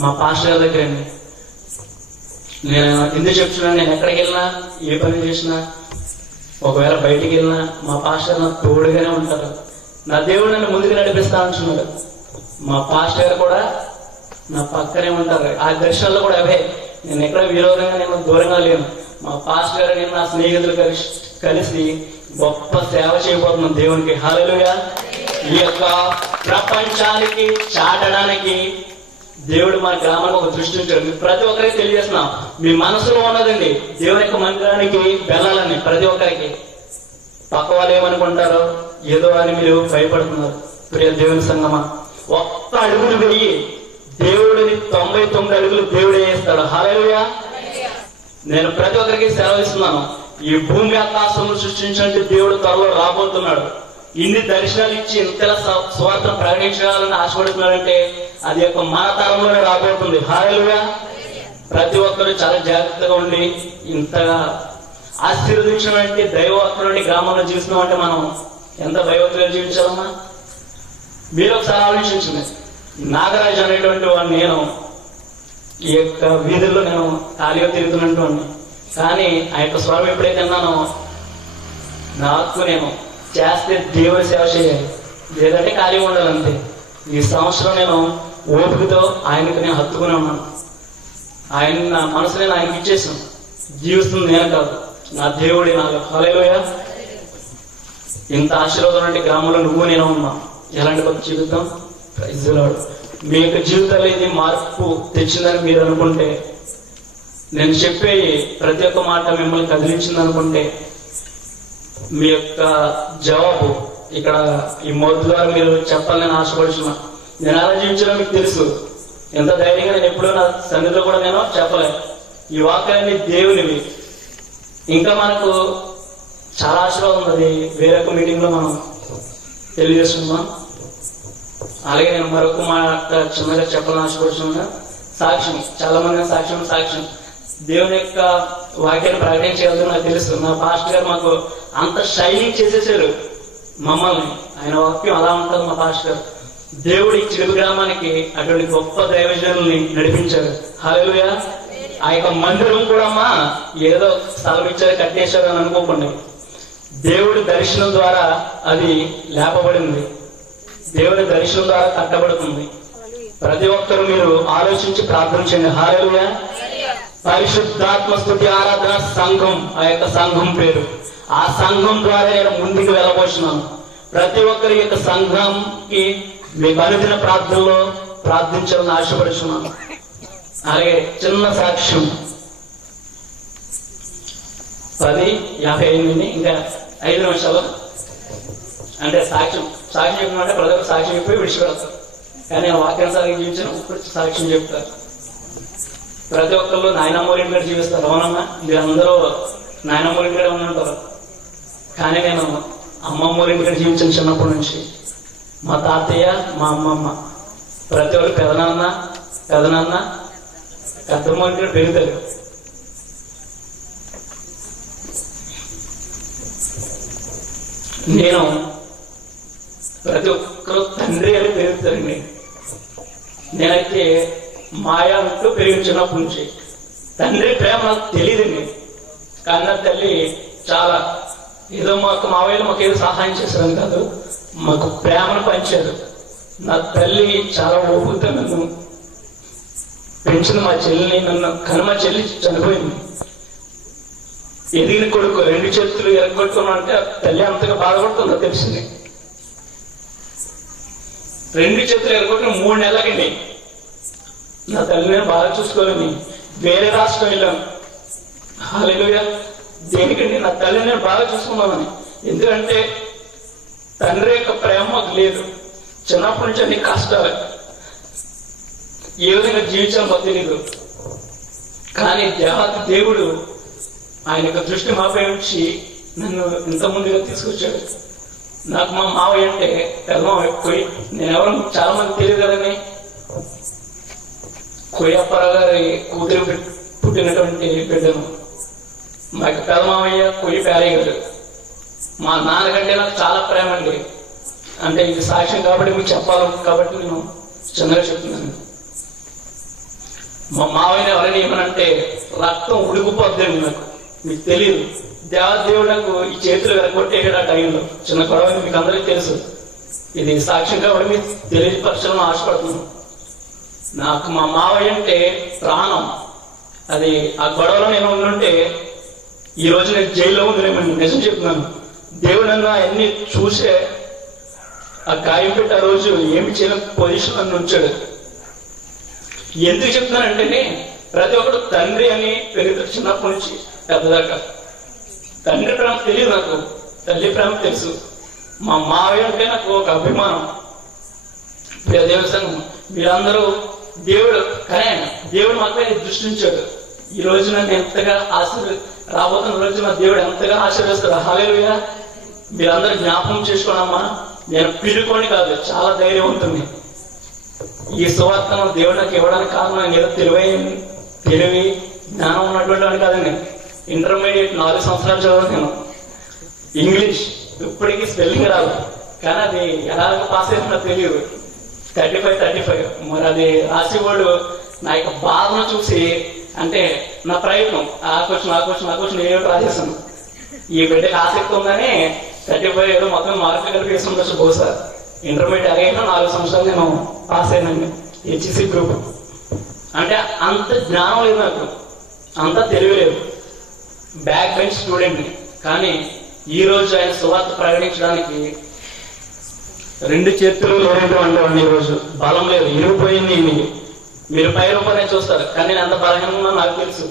మా పాస్టర్ గారి దగ్గరండి. నేను ఎందుకు చెప్తున్నాను, నేను ఎక్కడికి వెళ్ళినా ఏ పని చేసినా ఒకవేళ బయటికి వెళ్ళినా మా పాస్టర్ నాకు తోడుగానే ఉంటారు. నా దేవుడు నన్ను ముందుకు నడిపిస్తా అంటున్నాడు. మా పాస్టర్ గారు కూడా నా పక్కనే ఉంటారు. ఆ దర్శనాల్లో కూడా అవే. నేను ఎక్కడ విరోధంగా నేను దూరంగా లేను. మా పాస్టర్ గారు నేను నా స్నేహితులు కలిసి గొప్ప సేవ చేయబోతున్నాం దేవునికి. హల్లెలూయా. ఈ యొక్క ప్రపంచానికి చాటడానికి దేవుడు మన గ్రామానికి ఒక దృష్టి ఉంచాడు. మీకు ప్రతి ఒక్కరికి తెలియజేస్తున్నాం, మీ మనసులో ఉన్నదండి దేవుని యొక్క మందిరానికి వెళ్ళాలని. ప్రతి ఒక్కరికి పక్క వాళ్ళు ఏమనుకుంటారో ఏదో అని మీరు భయపడుతున్నారు. ప్రియ దేవుని సంగమా, ఒక్క అడుగులు వెయ్యి దేవుడిని 99 అడుగులు దేవుడు వేస్తాడు. హల్లెలూయా. నేను ప్రతి ఒక్కరికి సెలవిస్తున్నాను, ఈ భూమి ఆకాశంలో సృష్టించినట్టు దేవుడు త్వరలో రాబోతున్నాడు. ఇన్ని దర్శనాలు ఇచ్చి ఇంతలా స్వార్థం ప్రకటించాలని ఆశపడుతున్నాడంటే అది యొక్క మన తరంలోనే రాబోతుంది. హల్లెలూయా. ప్రతి ఒక్కరు చాలా జాగ్రత్తగా ఉండి ఇంతగా ఆశీర్వదించినటువంటి దైవవంతుడి గ్రామంలో జీవిస్తున్నాం అంటే మనం ఎంత భయవంతులుగా జీవించాలమ్మా? మీరు ఒకసారి ఆలోచించింది. నాగరాజు అనేటువంటి వాడిని నేను ఈ యొక్క వీధుల్లో నేను ఖాళీగా తిరుగుతున్నటువంటి, కానీ ఆ యొక్క స్వరం ఎప్పుడైతే అన్నానో నాకు నేను చేస్తే దేవుడి సేవ చేయాలి, లేదంటే ఖాళీగా ఉండాలంతే. ఈ సంవత్సరం నేను ఓపికతో ఆయనకు నేను హత్తుకుని ఉన్నాను. ఆయన నా మనసు నేను ఆయనకి ఇచ్చేసాను. జీవిస్తుంది నేను కాదు, నా దేవుడి నాకు. హల్లెలూయా. ఇంత ఆశీర్వాదం అంటే గ్రామంలో నువ్వు నేను ఉన్నాం. ఎలాంటి కొత్త జీవితం? Praise the lord. మీ యొక్క జీవితాలు ఇది మార్పు తెచ్చిందని మీరు అనుకుంటే, నేను చెప్పే ప్రతి ఒక్క మాట మిమ్మల్ని కదిలించింది అనుకుంటే, మీ యొక్క జవాబు ఇక్కడ ఈ మొదటి ద్వారా మీరు చెప్పాలని ఆశపడుతున్నా. నేను ఎలా జీవించాలో మీకు తెలుసు. ఎంత ధైర్యంగా నేను ఎప్పుడూ నా సన్నిధిలో కూడా నేను చెప్పలేదు. ఈ వాక్యాన్ని దేవునివి. ఇంకా మనకు చాలా ఆశీర్వాదం ఉంది. వేరొక మీటింగ్ లో మనం తెలియజేస్తున్నాం. అలాగే నేను మరొక మాట చిన్నగా చెప్పాలని ఆశపడుతున్నా. సాక్ష్యం, చాలా మంది సాక్ష్యం దేవుని యొక్క వాక్యాన్ని ప్రకటించగలదు. నాకు తెలుసు. నా పాస్టర్ గారు మాకు అంత షైనింగ్ చేసేసారు మమ్మల్ని. ఆయన వాక్యం అలా ఉంటుంది. మా పాస్టర్ గారు దేవుడి చిలుపు గ్రామానికి అటువంటి గొప్ప దైవజనుల్ని నడిపించారు. హల్లెలూయా. ఆ యొక్క మందిరం కూడా అమ్మా ఏదో స్థలం ఇచ్చారు కట్టేశారు అని అనుకోకుండా, దేవుడి దర్శనం ద్వారా అది లేపబడింది. దేవుడి దర్శనం ద్వారా కట్టబడుతుంది. ప్రతి ఒక్కరు మీరు ఆలోచించి ప్రార్థన చేయండి. హల్లెలూయా. పరిశుద్ధాత్మ స్తుతి ఆరాధన సంఘం, ఆ యొక్క సంఘం పేరు. ఆ సంఘం ద్వారా నేను ముందుకు వెళ్ళబోతున్నాను. ప్రతి ఒక్కరి యొక్క సంఘంకి మీకు అనుదిన ప్రార్థనలో ప్రార్థించాలని ఆశపడుతున్నాను. అలాగే చిన్న సాక్ష్యం 10:58 ఇంకా 5 నిమిషాలు అంటే సాక్ష్యం చెప్పినట్టే ప్రజలకు సాక్ష్యం చెప్పి విడిచిపెడతారు. కానీ నేను వాక్యానుసారంగా జీవించాను. ఇప్పుడు సాక్ష్యం చెప్తారు. ప్రతి ఒక్కళ్ళు నాయనమ్మోరి ఇంటి జీవిస్తారు. అవునమ్మా, మీరందరూ నాయనమ్మోరి ఇంటిలో ఉంటారు. కానీ నేను అమ్మమ్మోరి ఇంటి జీవించాను చిన్నప్పటి నుంచి. మా తాతయ్య, మా అమ్మమ్మ, ప్రతి ఒక్కరు పెదనాన్న పెద్దమ్మ ఇంటి పెరుగుతారు. నేను ప్రతి ఒక్కరు తండ్రి అని పెరుగుతారండి. నేనైతే మాయా అంటూ పెరిగించినప్పటి నుంచి తండ్రి ప్రేమ నాకు తెలియదండి. కానీ నా తల్లి చాలా ఏదో మావయ్యలు మాకు ఏదో సహాయం చేశారని కాదు, మాకు ప్రేమను పంచారు. నా తల్లి చాలా ఓపుతో నన్ను పెంచింది. మా చెల్లిని కానీ మా చెల్లి చనిపోయింది. ఎదిగిన కొడుకు 2 చేతులు ఎరగొట్టుకున్నా అంటే తల్లి అంతగా బాధపడుతుందో తెలిసింది. 2 చేతులు ఎరగొట్టిన 3 నెలలకండి నా తల్లిని బాగా చూసుకోవాలని వేరే రాష్ట్రం వెళ్ళాను. హల్లెలూయా. దేనికండి? నా తల్లిని నేను బాగా చూసుకున్నానని. ఎందుకంటే తండ్రి యొక్క ప్రేమ మాకు లేదు. చిన్నప్పటి నుంచి అన్ని కష్టాలు, ఏ విధంగా జీవించాలో మాకు తెలియదు. కానీ దేవుడు ఆయన యొక్క దృష్టి మాపై ఉంచి నన్ను ఇంత ముందుగా తీసుకొచ్చాడు. నాకు మా మావయ్య అంటే పెద్ద మావయ్య. నేనెవరో చాలా మంది తెలియదు కదండి. కొయ్యప్పారావు గారి కూతురు పుట్టినటువంటి బిడ్డను. మా యొక్క పెద్ద మావయ్య కొయ్యి పేరయ్య గారు. మా నాన్నకంటే నాకు చాలా ప్రేమ అండి. అంటే ఇది సాక్ష్యం కాబట్టి మీకు చెప్పాలి కాబట్టి నేను చిన్నగా చెప్తున్నాను. మా మావయ్యని ఎవరైనా ఏమనంటే రక్తం ఉడికిపోద్దండి. నాకు మీకు తెలియదు. దేవుడు నాకు ఈ చేతులు వెనకొట్టేసాడు ఆ టైంలో. చిన్న గొడవ మీకు అందరికీ తెలుసు. ఇది సాక్ష్యం కాబట్టి మీకు తెలియపరచాలని ఆశపడుతున్నాను. నాకు మా మావయ్య అంటే ప్రాణం. అది ఆ గొడవలో నేను ఉండుంటే ఈ రోజు నేను జైల్లో ఉండలేమండి. నిజం చెప్తున్నాను. దేవుడు అన్న అన్ని చూసే ఆ గాయం పెట్టి ఆ రోజు ఏమి చేయలేని పొజిషన్ నన్ను ఉంచాడు. ఎందుకు చెప్తున్నానంటే ప్రతి ఒక్కరు తండ్రి అని పెరుగుతారు చిన్నప్పటి నుంచి పెద్దదాకా. తండ్రి ప్రేమ తెలియదు నాకు, తల్లి ప్రేమ తెలుసు. మా మావయ్య అంటే నాకు ఒక అభిమానం. దేవస్థానం మీరందరూ దేవుడు మాపై దృష్టించాడు. ఈ రోజు నన్ను ఎంతగా రాబోతున్న రోజు నా దేవుడు ఎంతగా ఆశీర్వదిస్తాడు. హల్లెలూయా. మీరందరూ జ్ఞాపకం చేసుకోనమ్మా, నేను పిలుకొని కాదు, చాలా ధైర్యం ఉంటుంది. ఈ సువార్తను దేవుడు నాకు ఇవ్వడానికి కారణం ఏదో తెలివి జ్ఞానం ఉన్నటువంటి వాడిని కాదండి. ఇంటర్మీడియట్ 4 సంవత్సరాలు చదివాను నేను. ఇంగ్లీష్ ఇప్పటికీ స్పెల్లింగ్ రాదు, కానీ అది ఎలా పాస్ అయిందో తెలియదు. 35 మరి అది రాసేవాడు నా యొక్క బాధను చూసి, అంటే నా ప్రయత్నం ఆ క్వశ్చన్ ఏమిటి రాసేసాను. ఈ బిడ్డకి ఆసక్తి ఉందని 35 ఏదో మొత్తం మార్కులు కలిపి వేసుకుంటూ బహుశా ఇంటర్మీడియట్ అయినా 4 సంవత్సరాలు నేను పాస్ అయినండి హెచ్ఈసి గ్రూప్. అంటే అంత జ్ఞానం లేదు నాకు, అంత తెలివి లేదు, బ్యాక్ బెంచ్ స్టూడెంట్ని. కానీ ఈ రోజు ఆయన సువార్త ప్రకటించడానికి 2 చేతులు లేనటువంటి ఈ రోజు బలం లేదు, ఇరిగిపోయింది. మీరు పై రూపాయలే చూస్తారు, కానీ నేను ఎంత బలహీనంగా ఉన్నా నాకు తెలుసు.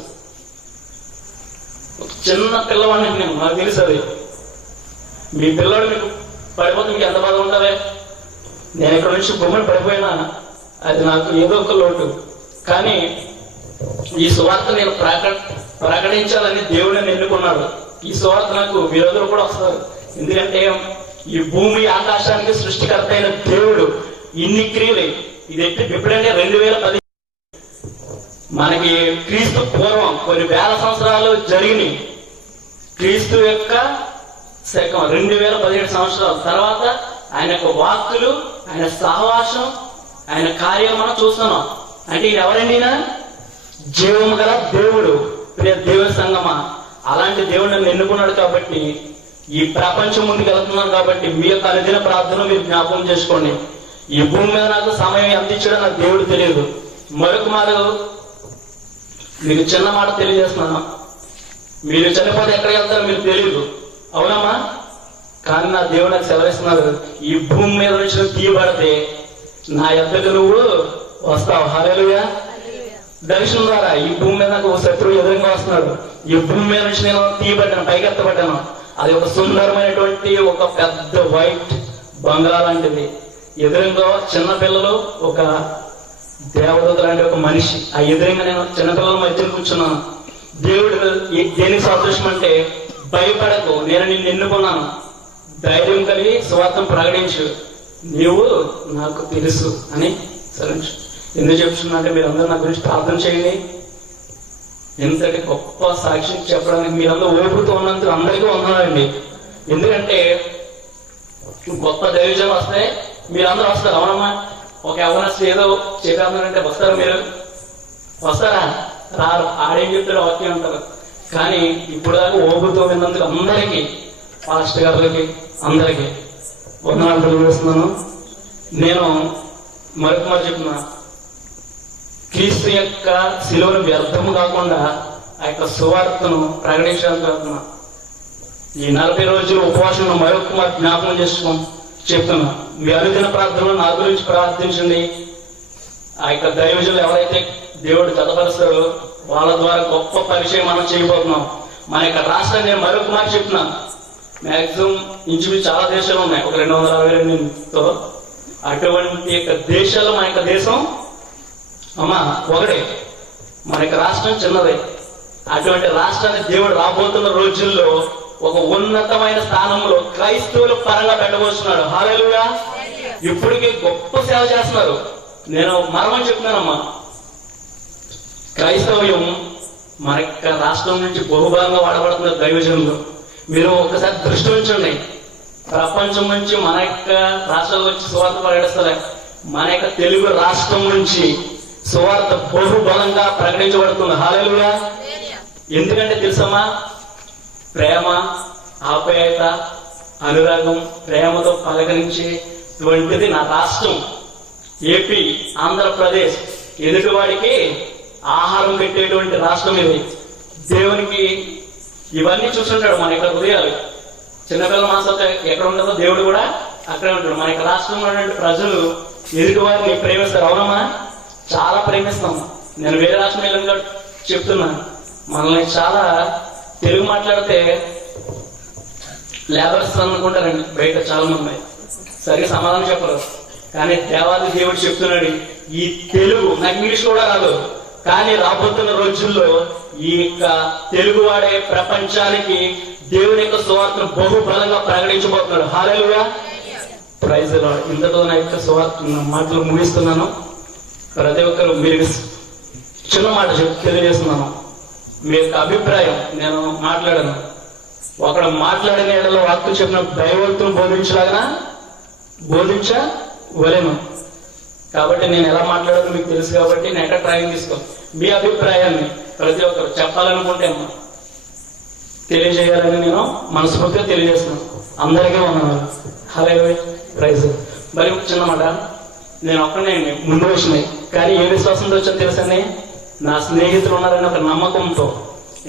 చిన్న పిల్లవాడిని నేను, నాకు తెలుసు అది. మీ పిల్లవాడు మీకు పడిపోతే మీకు ఎంత బాధ ఉంటుంది. నేను ఇక్కడ నుంచి భూమిని పడిపోయినా అది నాకు ఏదో ఒక లోటు. కానీ ఈ సువార్త నేను ప్రకటించాలని దేవుడు నన్ను ఎన్నుకున్నాడు. ఈ సువార్త నాకు విరోధులు కూడా వస్తారు. ఎందుకంటే ఈ భూమి ఆకాశానికి సృష్టికర్త అయిన దేవుడు ఇన్ని క్రియలు ఇది ఎప్పుడంటే 2010 మనకి క్రీస్తు పూర్వం కొన్ని వేల సంవత్సరాలు జరిగినాయి. క్రీస్తు యొక్క శకం 2017 సంవత్సరాల తర్వాత ఆయన యొక్క వాక్కులు, ఆయన సహవాసం, ఆయన కార్యం మనం చూస్తున్నాం. అంటే ఇది ఎవరండి? జీవము గల దేవుడు, దేవుని సంగమా. అలాంటి దేవుడు నన్ను ఎన్నుకున్నాడు కాబట్టి ఈ ప్రపంచం ముందుకు వెళ్తున్నాను. కాబట్టి మీ యొక్క అనుదిన ప్రార్థన మీరు జ్ఞాపకం చేసుకోండి. ఈ భూమి మీద నాకు సమయం ఎంత ఇచ్చాడో నాకు దేవుడు తెలియదు. మరొక మాట మీకు చిన్న మాట తెలియజేస్తున్నాను. మీరు చనిపోతే ఎక్కడికి వెళ్తారో మీరు తెలియదు, అవునమ్మా? కానీ నా దేవుడు నాకు సెలవిస్తున్నాడు, ఈ భూమి మీద నుంచి నువ్వు తీయబడితే నా ఎద్దకు నువ్వు వస్తావు. హల్లెలూయా. దర్శనం ద్వారా ఈ భూమి మీద నాకు శత్రువు ఎదురుగా వస్తున్నాడు. ఈ భూమి మీద నుంచి నేను తీయబడ్డాను, పైకెత్తబడ్డాను. అది ఒక సుందరమైనటువంటి ఒక పెద్ద వైట్ బంగాళా లాంటిది. ఎదురుగా చిన్న పిల్లలు, ఒక దేవదూత లాంటి ఒక మనిషి. ఆ ఎదురుగా నేను చిన్నపిల్లల మధ్యన కూర్చున్నాను. దేవుడు దేనికి సాదృశ్యం అంటే, భయపడకు, నేను నిన్ను ఎన్నుకున్నాను, ధైర్యం కలిగి స్వార్థం ప్రకటించు, నీవు నాకు తెలుసు అని సరించు. ఎందుకు చెప్తున్నా అంటే, మీరందరూ నా గురించి ప్రార్థన చేయండి. ఎంతటి గొప్ప సాక్ష్యం చెప్పడానికి మీరందరూ ఓపుతూ ఉన్నందుకు అందరికీ వందనాలండి. ఎందుకంటే గొప్ప దైవజనం వస్తే మీరందరూ వస్తారు, అవునమ్మా? ఒక యవనస్తుడు ఏదో చెప్పేస్తున్నారంటే వస్తారు, మీరు వస్తారా? రారు. ఆడేం చెప్తారు, వాక్యం అంటారు. కానీ ఇప్పుడు దాకా ఓపుతూ విన్నందుకు అందరికీ, పాస్టర్ గారికి అందరికీ వందనాలు తెలియజేస్తున్నాను. నేను మరొక చెప్తున్నా, క్రీస్తు యొక్క శిలువను వ్యర్థము కాకుండా ఆ యొక్క సువార్తను ప్రకటించడానికి వెళ్తున్నా. ఈ 40 రోజులు ఉపవాసం మరొక జ్ఞాపకం చెప్తున్నా. మీ అనుదిన ప్రార్థనలు నా గురించి ప్రార్థించండి. ఆ యొక్క దైవజనులు ఎవరైతే దేవుడు జతపరుస్తాడో వాళ్ళ ద్వారా గొప్ప పరిచయం మనం చేయబోతున్నాం. మన యొక్క రాష్ట్రాన్ని నేను మరొక మాట చెప్తున్నాను. మ్యాక్సిమం ఇంచుమించు చాలా దేశాలు ఉన్నాయి, ఒక 262తో. అటువంటి యొక్క దేశాల్లో మన యొక్క దేశం అమ్మా ఒకటే, మన యొక్క రాష్ట్రం చిన్నదే. అటువంటి రాష్ట్రాన్ని దేవుడు రాబోతున్న రోజుల్లో ఒక ఉన్నతమైన స్థానంలో క్రైస్తవుల పరంగా పెట్టబోతున్నాడు. హల్లెలూయా. ఇప్పటికే గొప్ప సేవ చేస్తున్నారు. నేను మరమని చెప్తున్నానమ్మా, క్రైస్తవ్యం మన యొక్క రాష్ట్రం నుంచి బహుభాగంగా వాడబడుతున్న దైవజనులు. మీరు ఒకసారి దృష్టి ఉంచండి. ప్రపంచం నుంచి మన యొక్క రాష్ట్రాల నుంచి సువార్త ప్రకటిస్తారు. మన యొక్క తెలుగు రాష్ట్రం నుంచి సువార్త బహుబలంగా ప్రకటించబడుతుంది. హల్లెలూయా. ఎందుకంటే తెలుసమ్మా, ప్రేమ, ఆప్యాయత, అనురాగం, ప్రేమతో పలకరించేటువంటిది నా రాష్ట్రం. ఏపీ, ఆంధ్రప్రదేశ్ ఎదుటివాడికి ఆహారం పెట్టేటువంటి రాష్ట్రం ఇది. దేవునికి ఇవన్నీ చూస్తుంటాడు మన యొక్క హృదయాలు. చిన్నపిల్లల మనసుతో ఎక్కడ ఉండదో దేవుడు కూడా అక్కడే ఉంటాడు. మన యొక్క రాష్ట్రంలో ఉన్నటువంటి ప్రజలు ఎదుటి వారిని ప్రేమిస్తారు, అవునమ్మా? చాలా ప్రేమిస్తాం. నేను వేరే రాష్ట్రం వెళ్ళిన చెప్తున్నా, మనల్ని చాలా తెలుగు మాట్లాడితే లేబర్స్ అనుకుంటారండి బయట చాలా మంది, సరిగ్గా సమాధానం చెప్పరు. కానీ దేవాది దేవుడు చెప్తున్నాడు, ఈ తెలుగు, నాకు ఇంగ్లీష్ కూడా రాదు, కానీ రాబోతున్న రోజుల్లో ఈ యొక్క తెలుగు వాడే ప్రపంచానికి దేవుని యొక్క సువార్తను బహుబలంగా ప్రకటించబోతున్నాడు. హల్లెలూయా. Praise the Lord. ఇంతతో నా యొక్క సువార్త మాటలు ముగిస్తున్నాను. ప్రతి ఒక్కరు మీరు చిన్న మాట తెలియజేస్తున్నాను. మీ యొక్క అభిప్రాయం నేను మాట్లాడను. ఒకడు మాట్లాడిన ఏడలో వాక్యం చెప్పిన దైవత్వం బోధించవలెను. కాబట్టి నేను ఎలా మాట్లాడాలో మీకు తెలుసు కాబట్టి నేను ఎక్కడ ట్రైనింగ్ తీసుకో. మీ అభిప్రాయాన్ని ప్రతి ఒక్కరు చెప్పాలనుకుంటే తెలియజేయాలని నేను మనస్ఫూర్తిగా తెలియజేస్తున్నాను. అందరికీ ఉన్నాను. హల్లెలూయా, ప్రైజ్. మరి చిన్న మాట, నేను ఒక్కనే ముందు వచ్చినాయి కానీ ఏ విశ్వాసంతో వచ్చాను తెలుసండి, నా స్నేహితులు ఉన్నారని ఒక నమ్మకంతో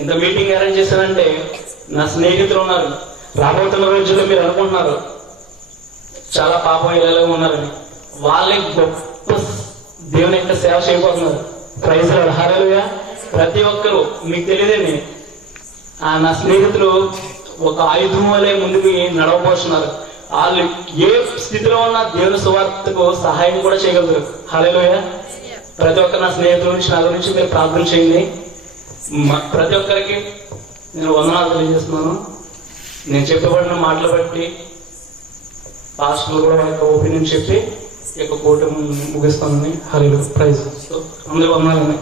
ఇంత మీటింగ్ అరేంజ్ చేశానంటే నా స్నేహితులు ఉన్నారు. రాబోతున్న రోజుల్లో మీరు అనుకుంటున్నారు చాలా పాపం ఇలా ఉన్నారని, వాళ్ళే గొప్ప దేవుని యొక్క సేవ చేయబోతున్నారు. ప్రైజ్ లార్డ్, హల్లెలూయా. ప్రతి ఒక్కరూ మీకు తెలియదండి, నా స్నేహితులు ఒక ఆయుధం వల్లే ముందుకు నడవబోతున్నారు. వాళ్ళు ఏ స్థితిలో ఉన్నా దేవుని సువార్తకు సహాయం కూడా చేయగలరు. హల్లెలూయా. ప్రతి ఒక్కరు నా స్నేహితుల గురించి, నా గురించి మీరు ప్రార్థన చేయండి. ప్రతి ఒక్కరికి నేను వందనాలు తెలియజేస్తున్నాను. నేను చెప్పబడిన మాటలు బట్టి పాస్టర్లు కూడా వాళ్ళ ఒపీనియన్ చెప్పి ఈ యొక్క కూటమి ముగిస్తానని. హల్లెలూయా, ప్రైజ్. అందరూ వందనాలండి.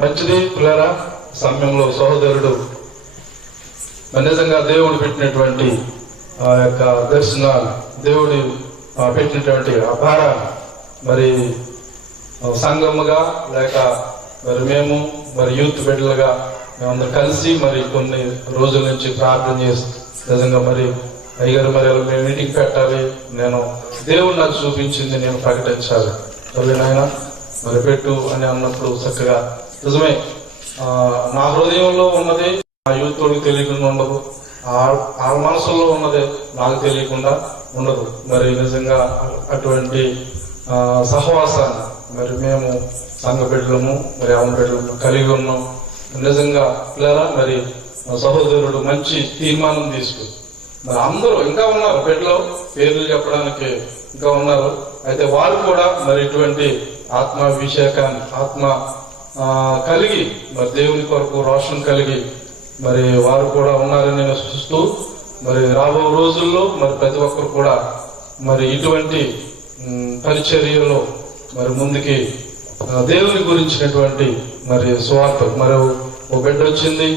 మంచిది పిల్లరా. సమయంలో సహోదరుడు నిజంగా దేవుడు పెట్టినటువంటి ఆ యొక్క దర్శనాలు, దేవుడు పెట్టినటువంటి అపార మరి సంఘముగా లేక మరి మేము మరి యూత్ బిడ్డలుగా మేమందరం కలిసి మరి కొన్ని రోజుల నుంచి ప్రార్థన చేసి నిజంగా మరి అయ్యారు మరి మేము మీటింగ్ పెట్టాలి, నేను దేవుడు నాకు చూపించింది నేను ప్రకటించాలి, నాయన మరి పెట్టు అని అన్నప్పుడు చక్కగా నిజమే నా హృదయంలో ఉన్నది నా యూత్కి తెలియకుండా ఉండదు, ఆ మనసులో ఉన్నది నాకు తెలియకుండా ఉండదు. మరి నిజంగా అటువంటి సహవాసాన్ని మరి మేము సంఘ బిడ్డలము మరి అవన బిడ్డలము కలిగి ఉన్నాం. నిజంగా పిల్లరా మరి సహోదరుడు మంచి తీర్మానం తీసుకుని మరి అందరూ ఇంకా ఉన్నారు బిడ్డలో, పేర్లు చెప్పడానికి ఇంకా ఉన్నారు. అయితే వారు కూడా మరి ఇటువంటి ఆత్మాభిషేకాన్ని ఆత్మ కలిగి మరి దేవుని కొరకు రోషం కలిగి మరి వారు కూడా ఉన్నారని నేను చూస్తూ మరి రాబో రోజుల్లో మరి ప్రతి ఒక్కరు కూడా మరి ఇటువంటి పరిచర్యలో మరి ముందుకి దేవుని గురించినటువంటి మరి సువార్త మరి ఒక బిడ్డ వచ్చింది,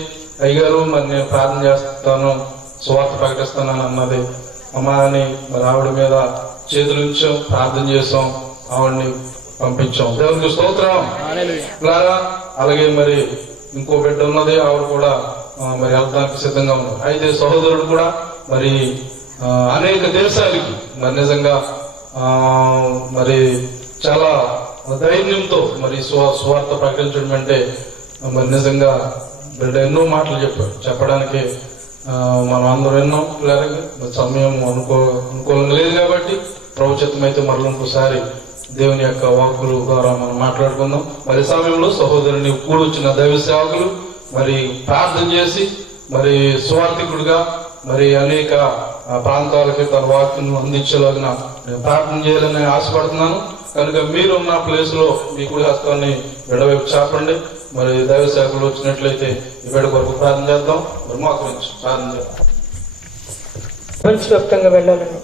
అయ్యారు మరి నేను ప్రార్థన చేస్తాను సువార్త ప్రకటిస్తానని అన్నది. అమ్మా అని మరి ఆవిడ మీద చేతులు ఉంచాం, ప్రార్థన చేసాం, ఆవిడని పంపించాం. దేవునికి స్తోత్రం. అలాగే మరి ఇంకో బిడ్డ ఉన్నది, ఆవిడ కూడా మరి వెళ్తానికి సిద్ధంగా ఉన్నారు. అయితే సహోదరుడు కూడా మరి అనేక దేశాలకి మరి నిజంగా మరి చాలా ధైర్యంతో మరి స్వార్థ ప్రకటించడం అంటే మరి నిజంగా బిడ్డ ఎన్నో మాటలు చెప్పడానికి మనం అందరూ విన్నాం. సమయం అనుకూలంగా లేదు కాబట్టి ప్రభుత్వం అయితే మరల ఇంకోసారి దేవుని యొక్క వాక్కుల ద్వారా మనం మాట్లాడుకుందాం. మరి సమయంలో సహోదరుని కూడొచ్చిన దైవ సేవకులు మరి ప్రార్థన చేసి మరి సువార్థికుడిగా మరి అనేక ప్రాంతాలకి తన వాక్యం అందించేలాగిన నేను ప్రార్థన చేయాలని ఆశపడుతున్నాను. కనుక మీరు ఉన్న ప్లేస్ లో మీ కుడి హస్తాన్ని విడవైపు చాపండి. మరి దైవ సేవకులు వచ్చినట్లయితే ఈ బిడ్డ కొరకు ప్రార్థన చేద్దాం. మరి మాకు ప్రార్థన చేద్దాం. ప్రపంచవ్యాప్తంగా వెళ్ళాలని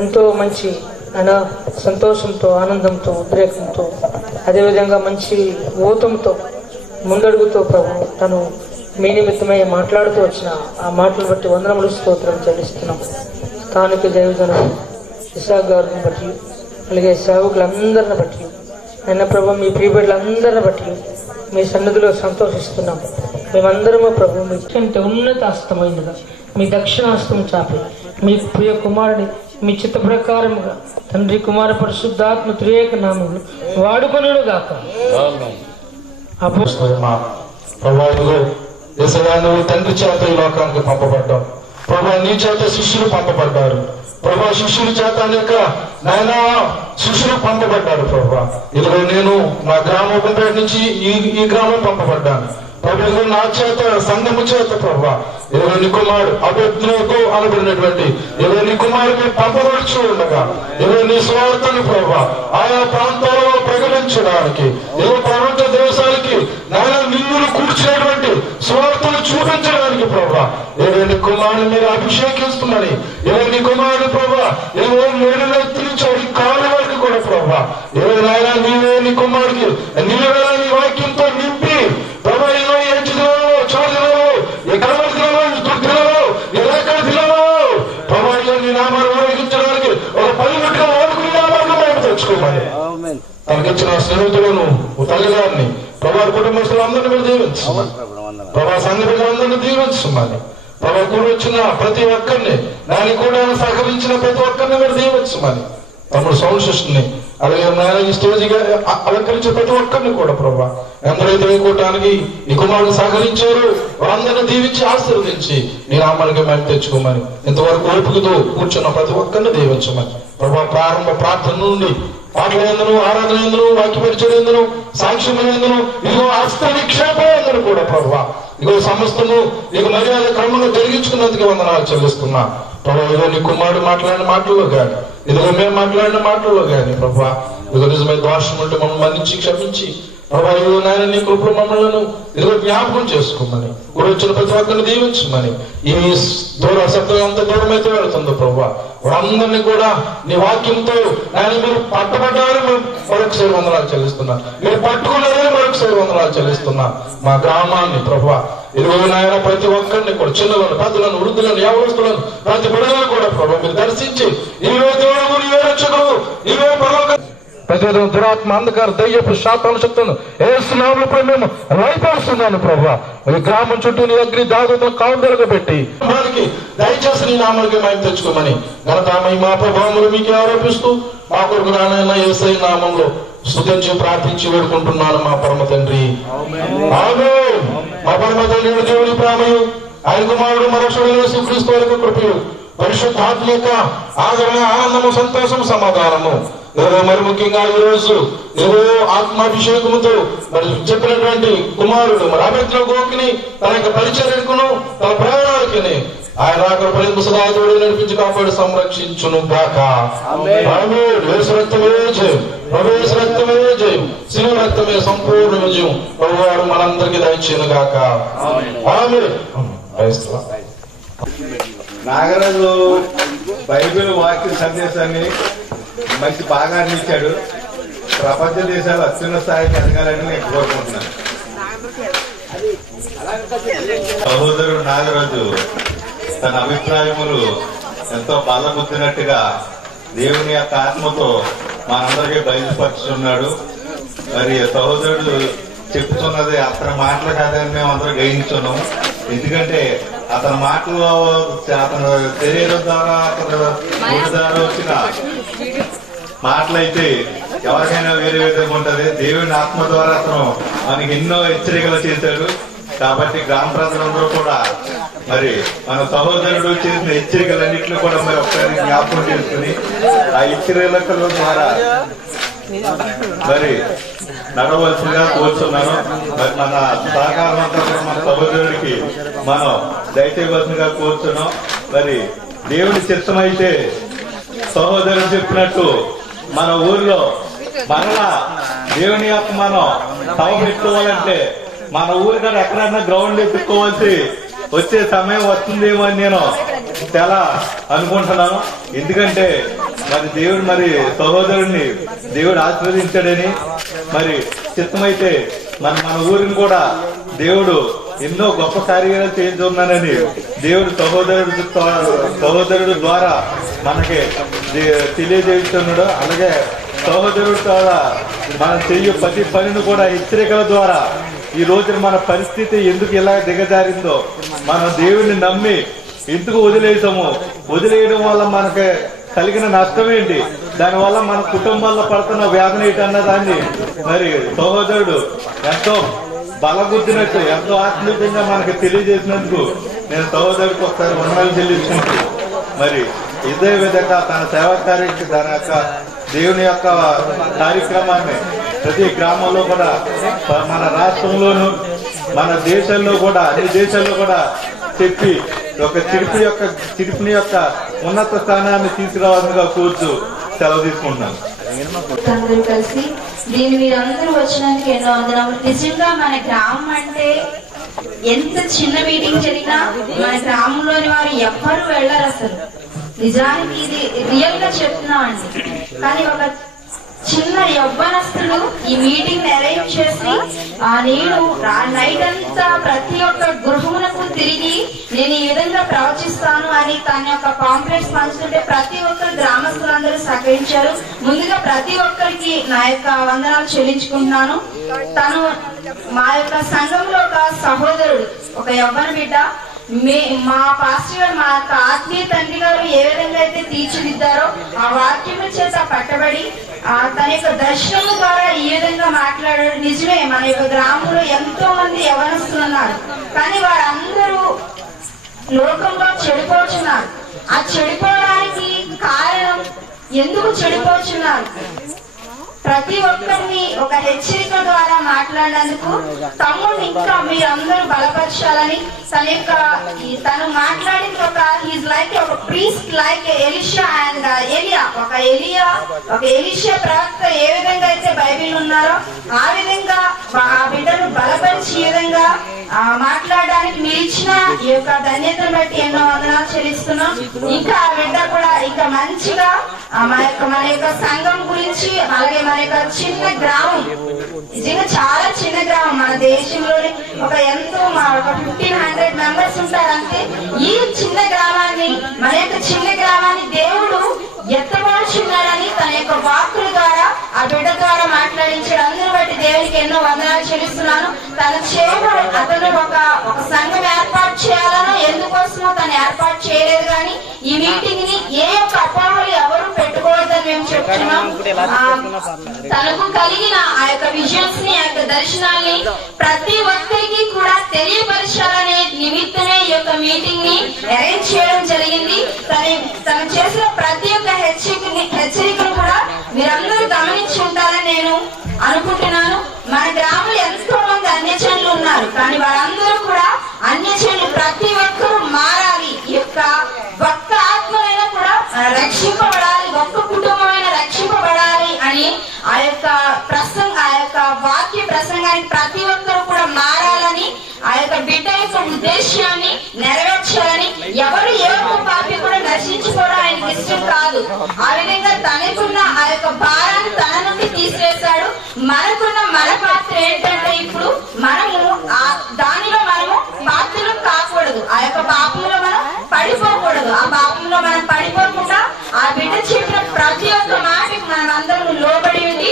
ఎంతో మంచి సంతోషంతో, ఆనందంతో, ఉద్రేకంతో, అదేవిధంగా మంచి ఊతంతో, ముందడుగుతో ప్రభు తను మీ నిమిత్తమై మాట్లాడుతూ వచ్చిన ఆ మాటలు బట్టి వందనములు స్తోత్రం చెల్లిస్తున్నాం. స్థానిక దైవజనులు ఇసాక్ గారిని బట్టి, అలాగే సేవకులందరిని బట్టి, అయినా ప్రభు మీ ప్రియబిడ్డలందరిని బట్టి మీ సన్నిధిలో సంతోషిస్తున్నాం. మేమందరము ప్రభు మీ ఉన్నత హస్తమైనదా మీ దక్షిణాస్తం చాపి మీ ప్రియ కుమారుడి మీ చిత్త ప్రకారముగా తండ్రి కుమార పరిశుద్ధాత్మ త్రియేక నామములు వాడుకొనుడు గాక. తండ్రి చేత ఈ లోకానికి పంపబడ్డాం ప్రభా, నీ చేత శిష్యులు పంపబడ్డారు ప్రభా, శిష్యుల చేత అనేక నాయన శిష్యులు పంపబడ్డారు ప్రభా. ఇదిగో నేను మా గ్రామం నుంచి ఈ గ్రామం పంపబడ్డాను ప్రభు నా చేత సంఘము చేత ప్రభా ఇరవై నీ కుమారుడు అభిజ్ఞకు అనబడినటువంటి ఇరవై నీ కుమారుడిని పంపబడుచు ఉండగా ఇరవై నీ స్వార్థను ప్రభా ఆయా ప్రాంతాలలో ప్రకటించడానికి ఇరవై ప్రపంచ దేశాలకి నాయన నిన్నులు కూర్చున్నటువంటి స్వార్థను చూపించడానికి ప్రభా ఇరవై నీ కుమారుని మీరు అభిషేకిస్తున్నని ఇరవై నీ కుమారుడు ప్రభా ఇరవై ఏడు నుంచి అడి కాలు వరకు కూడా ప్రభా ఇరవై నాయన నీవే నీ కుమారుడికి నీవే నీ వాక్యంతో నింపి ప్రభా ఇరవై దినాలు చోటు దినాలు ఈ కలవరి దినాలు ఈ దుర్దినాలు ఈ రేఖల దినాలు ప్రభా నీ నామాన్ని ఉపయోగించడానికి ఒక 10 గంటల వరకు నామాన్ని బయట తెచ్చుకోమని తనకిచ్చిన స్నేహితులను తల్లిగారిని ప్రభా కుటుంబస్తులందరినీ మీరు దీవించమని ప్రభా సంఘ ప్రజలందరినీ దీవించమని ప్రభా కూడా వచ్చిన ప్రతి ఒక్కరిని దానికి కూడా సహకరించిన ప్రతి ఒక్కరిని మీరు దీవించమని తమ్ముడు సౌండ్ సిస్టర్ని అలాగే ఈ స్టేజ్గా అలంకరించే ప్రతి ఒక్కరిని కూడా ప్రభా ఎందరైతే కూటానికి ఈ కుమారుడు సహకరించారు వాళ్ళందరినీ దీవించి ఆశీర్వదించి నీ నామానికి మేము తెచ్చుకోమని ఇంతవరకు ఓపికతో కూర్చున్న ప్రతి ఒక్కరిని దీవించమని ప్రభా ప్రారంభ ప్రార్థన నుండి పాటలందును ఆరాధన ఎందును వాక్యపరిచయం ఎందును సాక్ష్యం ఎందును ఇదిగో హస్త నిక్షేపం ఎందును కూడా ప్రభా ఇదిగో సమస్తము నీకు మర్యాద క్రమంగా జరిగించుకున్నందుకు వందనాలు చెల్లిస్తున్నా ప్రభా ఇదిగో నీ కుమారుడు మాట్లాడిన మాటల్లో కానీ ఇదిగో మేము మాట్లాడిన మాటల్లో కానీ ప్రభా ఇదిగో నిజమైన దోషం ఉంటే మమ్మల్ని మన్నించి క్షమించి ప్రభా ఇదిగో నాయన నీ కృపలు మమ్మల్ని ఇదిగో జ్ఞాపకం చేసుకోమని కూడా వచ్చిన ప్రతి ఒక్కరిని దీవించమని ఈ దూర శబ్దం ఎంత దూరం అయితే వెళుతుందో ప్రభా వాళ్ళందరినీ కూడా నీ వాక్యంతో ఆయన మీరు పట్టబడ్డారు మేము మరొకసారి వందనాలు చెల్లిస్తున్నా మీరు పట్టుకున్నారని మరొకసారి వందనాలు చెల్లిస్తున్నా మా గ్రామాన్ని ప్రభా ఇదిగో నాయన ప్రతి ఒక్కరిని కూడా చిన్నలను పెద్దలను వృద్ధులను యవనస్తులను ప్రతి బిడ్డలను కూడా ప్రభా మీరు దర్శించి నీవే దేవుడు నీవే రక్షకుడు నీవే పరలోక ప్రతివిధం దురాత్మ అంధకార దయ్యపు శాతాల శక్తులను ఏసునామములో మేము లయపరుస్తున్నాను ప్రభా ఈ గ్రామం చుట్టూ నీ అగ్ని దాగుతున్న కావుదలుగా పెట్టి మనకి దయచేసి నీ నామానికి మేము తెచ్చుకోమని ఘనత మా ప్రభావములు మీకు ఆరోపిస్తూ మా కొరకు నాయన యేసయ్య నామంలో స్తుతించి ప్రార్థించి వేడుకుంటున్నాను మా పరమ తండ్రి ఆమేన్. మా పరమ తండ్రి దేవుని ప్రేమయు ఆయన కుమారుడు మరొకడు యేసుక్రీస్తు వారి కృపయు పరిశుద్ధాత్మ యొక్క ఆదరణ ఆనందము సంతోషము సమాధానము మరి ముఖ్యంగా ఈ రోజు ఆత్మాభిషేకముతో మరి చెప్పినటువంటి కుమారుడు మరి అభిజ్ఞ గోకిని తన యొక్క పరిచర్యకును తన ప్రయాణాలకి ఆయన రాక సదాతోడు నడిపించి కాపాడు సంరక్షించును గాక. యేసు రక్తమే జయం, యేసు రక్తమే జయం, శిలువ రక్తమే సంపూర్ణ విజయం ప్రభువారు మనందరికీ దయచేయును గాక. ఆమేన్. నాగరాజు బైబిల్ వాక్య సందేశాన్ని మంచి బాగా అందించాడు. ప్రపంచ దేశాలు అత్యున్నత స్థాయికి ఎదగాలని నేను కోరుకుంటున్నాను. సహోదరుడు నాగరాజు తన అభిప్రాయములు ఎంతో బలముద్దినట్టుగా దేవుని యొక్క ఆత్మతో మనందరికీ బయలుపరుచున్నాడు. మరి సహోదరుడు చెప్తున్నది అతని మాటలు కాదని మేము అందరూ గ్రహించున్నాం. ఎందుకంటే అతని మాటలు అతని శరీరం ద్వారా అతని గుడి ద్వారా వచ్చిన మాటలైతే ఎవరికైనా వేరే విధంగా ఉంటది. దేవుని ఆత్మ ద్వారా అతను మనకి ఎన్నో హెచ్చరికలు చేశాడు. కాబట్టి గ్రామ ప్రజలందరూ కూడా మరి మన సహోదరుడు చేసిన హెచ్చరికలన్నింటినీ కూడా మరి ఒకసారి జ్ఞాపకం చేసుకుని ఆ హెచ్చరికల ద్వారా మరి నడవలసిందిగా కోరుతున్నాను. మరి మన సహకారం అంతా కూడా మన సహోదరుడికి మనం దయచేయవలసిందిగా కోరుతున్నాం. మరి దేవుని చిత్తమైతే సహోదరుడు చెప్పినట్టు మన ఊర్లో మరలా దేవుని యొక్క మనం తవ పెట్టుకోవాలంటే మన ఊరి కాడ ఎక్కడన్నా గ్రౌండ్ ఎత్తుకోవాల్సి వచ్చే సమయం వస్తుందేమో అని నేను చాలా అనుకుంటున్నాను. ఎందుకంటే మరి దేవుడు మరి సహోదరుడిని దేవుడు ఆశీర్వదించాడని మరి చిత్తమైతే మన ఊరిని కూడా దేవుడు ఎన్నో గొప్ప కార్యాలు చేయించున్నానని దేవుడు సహోదరుడు ద్వారా మనకి తెలియజేస్తున్నాడు. అలాగే సహోదరుడు ద్వారా మనం చెయ్యి ప్రతి పనిని కూడా హెచ్చరికల ద్వారా ఈ రోజున మన పరిస్థితి ఎందుకు ఇలా దిగజారిందో, మనం దేవుడిని నమ్మి ఎందుకు వదిలేయడం వల్ల మనకి కలిగిన నష్టం ఏంటి, దానివల్ల మన కుటుంబాల్లో పడుతున్న వేదన ఏంటన్న దాన్ని మరి సహోదరుడు ఎంతో బలగుద్దినట్టు ఎంతో ఆత్మీయంగా మనకి తెలియజేసినందుకు నేను సహోదరుడికి ఒకసారి వందనాలు చెల్లించుకుంటూ మరి ఇదే విధంగా తన సేవా కార్యక్రమం తన యొక్క దేవుని యొక్క కార్యక్రమాన్ని ప్రతి గ్రామంలో కూడా మన రాష్ట్రంలోను మన దేశంలో కూడా అన్ని దేశాల్లో కూడా చెప్పి ఒక చిరుపుని యొక్క ఉన్నత స్థానాన్ని తీసుకురావాలని కోరుతూ సెలవు తీసుకుంటున్నాను. అందరూ కలిసి దీన్ని మీరందరూ వచ్చినందుకు ఎన్నో వందనాలు. నిజంగా మన గ్రామం అంటే ఎంత చిన్న మీటింగ్ జరిగినా మన గ్రామంలోని వారు ఎవ్వరూ వెళ్ళారు అసలు. నిజానికి ఇది రియల్ గా చెప్తున్నామండి. కానీ ఒక చిన్న యవ్వనస్తుడు ఈ మీటింగ్ అరేంజ్ చేసి నేను నైట్ అంతా ప్రతి ఒక్క గృహమునకు తిరిగి నేను ఈ విధంగా ప్రవచిస్తాను అని తన యొక్క కాంప్లెక్స్ పంచుతుంటే ప్రతి ఒక్కరు గ్రామస్తులందరూ సహకరించారు. ముందుగా ప్రతి ఒక్కరికి నా యొక్క వందనాలు చెల్లించుకుంటున్నాను. తను మా యొక్క సంఘంలో ఒక సహోదరుడు, ఒక యవ్వన బిడ్డ. మా పాస్టర్ గారు, మా యొక్క ఆత్మీయ తండ్రి గారు ఏ విధంగా అయితే తీర్చిదిద్దారో ఆ వాక్యము చేత పట్టబడి తన యొక్క దర్శనం ద్వారా ఈ విధంగా మాట్లాడాడు. నిజమే, మన యొక్క గ్రామంలో ఎంతో మంది యవనస్తులు ఉన్నారు, కానీ వారందరూ లోకంలో చెడిపోతున్నారు. ఆ చెడిపోవడానికి కారణం, ఎందుకు చెడిపోతున్నారు? ప్రతి ఒక్కరిని ఒక హెచ్చరిక ద్వారా మాట్లాడినందుకు తమ్ముడిని ఇంకా మీరందరూ బలపరచాలని తను మాట్లాడింది ఒక హీజ్ లైక్ ఒక ప్రీస్ట్ లైక్ ఎలిషా అండ్ ఎలియా. ఒక ఎలిషా ప్రవక్త ఏ విధంగా అయితే బైబిల్ ఉన్నారో ఆ విధంగా ఆ బిడ్డను బలపరిచి ఈ విధంగా మాట్లాడడానికి మీరు ఇచ్చిన ఈ యొక్క ధన్యతను బట్టి ఎన్నో వందనాలు చెల్లిస్తున్నాం. ఇంకా ఆ బిడ్డ కూడా ఇంకా మంచిగా మన యొక్క సంఘం గురించి, అలాగే మన యొక్క చిన్న గ్రామం, నిజంగా చాలా చిన్న గ్రామం, మన దేశంలోనే ఒక 1500 మెంబర్స్ ఉంటారంటే ఈ చిన్న గ్రామాన్ని, మన యొక్క చిన్న గ్రామాన్ని దేవుడు ఎత్తబడుచున్నాడని తన యొక్క వాక్కుల ద్వారా ఆ బిడ్డ ద్వారా మాట్లాడించాడు. అందరూ బట్టి దేవునికి ఎన్నో వందనాలు చెల్లిస్తున్నాను. అతను ఒక సంఘం ఏర్పాటు చేయాలనో ఎందుకోసమో తను ఏర్పాటు చేయలేదు, కానీ ఈ మీటింగ్ ని ఏ యొక్క అపోహలు ఎవరు పెట్టుకోవద్దని మేము చెప్తున్నాం. తనకు కలిగిన ఆ యొక్క విజన్స్ ని, ఆ యొక్క దర్శనాన్ని ప్రతి ఒక్కరికి కూడా తెలియపరచాలనే నిమిత్తమే ఈ యొక్క మీటింగ్ ని అరేంజ్ చేయడం జరిగింది. తను చేసిన ప్రతి ఒక్క హెచ్చరికను కూడా మీరందరూ గమనించి ఉంటారని నేను అనుకుంటున్నాను. మన గ్రామంలో ఎంతో మంది అన్యజనులు ఉన్నారు, కానీ వారందరూ కూడా అన్యజనులు ప్రతి ఒక్కరూ మారాలి. ఈ యొక్క ఒక్క ఆత్మలైనా కూడా రక్షింపబడాలి, ఒక్క కుటుంబమైన రక్షింపబడాలి అని ఆ యొక్క వాక్య ప్రసంగాన్ని ప్రతి ఒక్కరూ కూడా మారాలని, ఆ యొక్క బిడ్డ యొక్క ఉద్దేశాన్ని నెరవేర్చాలని, ఎవరు ఏ ఒక్క పాపి కూడా నశించుకోవడం ఆయనకి ఇష్టం కాదు. ఆ విధంగా తనకున్న ఆ యొక్క భారాన్ని తన నుండి తీసివేశాడు. మనకున్న మన పాత్ర ఏంటంటే ఇప్పుడు మనము దానిలో మనము పాత్రలు కాకూడదు, ఆ యొక్క పాపంలో మనం పడిపోకూడదు. ఆ పాపంలో మనం పడిపోకుండా ఆ బిడ్డ చెప్పిన ప్రతి ఒక్క మాటకి మనం అందరం లోబడి ఉండి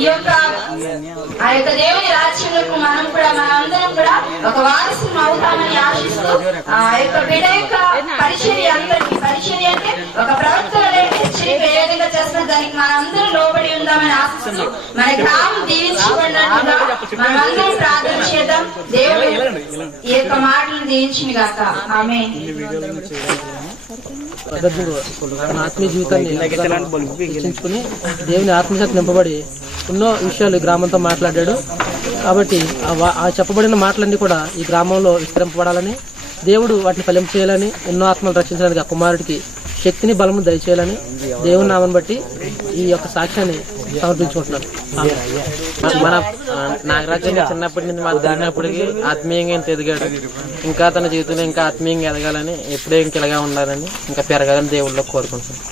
ఈ యొక్క ఆ యొక్క దేవుని రాజ్యంలో మనందరం కూడా ఒక వారసులు అవుతామని ఆశిస్తూ ఆ యొక్క బిడ్డ యొక్క పరిచర్య అంటే ఒక ప్రవక్తల హెచ్చరిక ఏ విధంగా చేస్తున్న దానికి మనందరం లోబడి ఉందామని ఆశిస్తూ మన గ్రామం దీవించబడినట్టుగా మనందరం ప్రార్థన చేద్దాం. దేవుడు ఈ యొక్క మాటలను దీవించింది గాక. ఆమేన్. ఆత్మీయ జీవితాన్ని రక్షించుకుని దేవుని ఆత్మశక్తి నింపబడి ఎన్నో విషయాలు ఈ గ్రామంతో మాట్లాడాడు. కాబట్టి ఆ చెప్పబడిన మాటలన్నీ కూడా ఈ గ్రామంలో విస్తరింపబడాలని, దేవుడు వాటిని ఫలింప చేయాలని, ఎన్నో ఆత్మలు రక్షించడానికి ఆ కుమారుడికి శక్తిని బలము దయచేయాలని దేవుని నామని బట్టి ఈ యొక్క సాక్ష్యాన్ని సమర్పించుకుంటున్నాను. మన నాగరాజు చిన్నప్పటి నుంచి మాకు తెలిసినప్పటికీ ఆత్మీయంగా ఇంత ఎదిగాడు. ఇంకా తన జీవితంలో ఇంకా ఆత్మీయంగా ఎదగాలని, ఎప్పుడే ఇంక ఇలాగా ఉండాలని, ఇంకా పెరగాలని దేవుళ్ళలో కోరుకుంటున్నాను.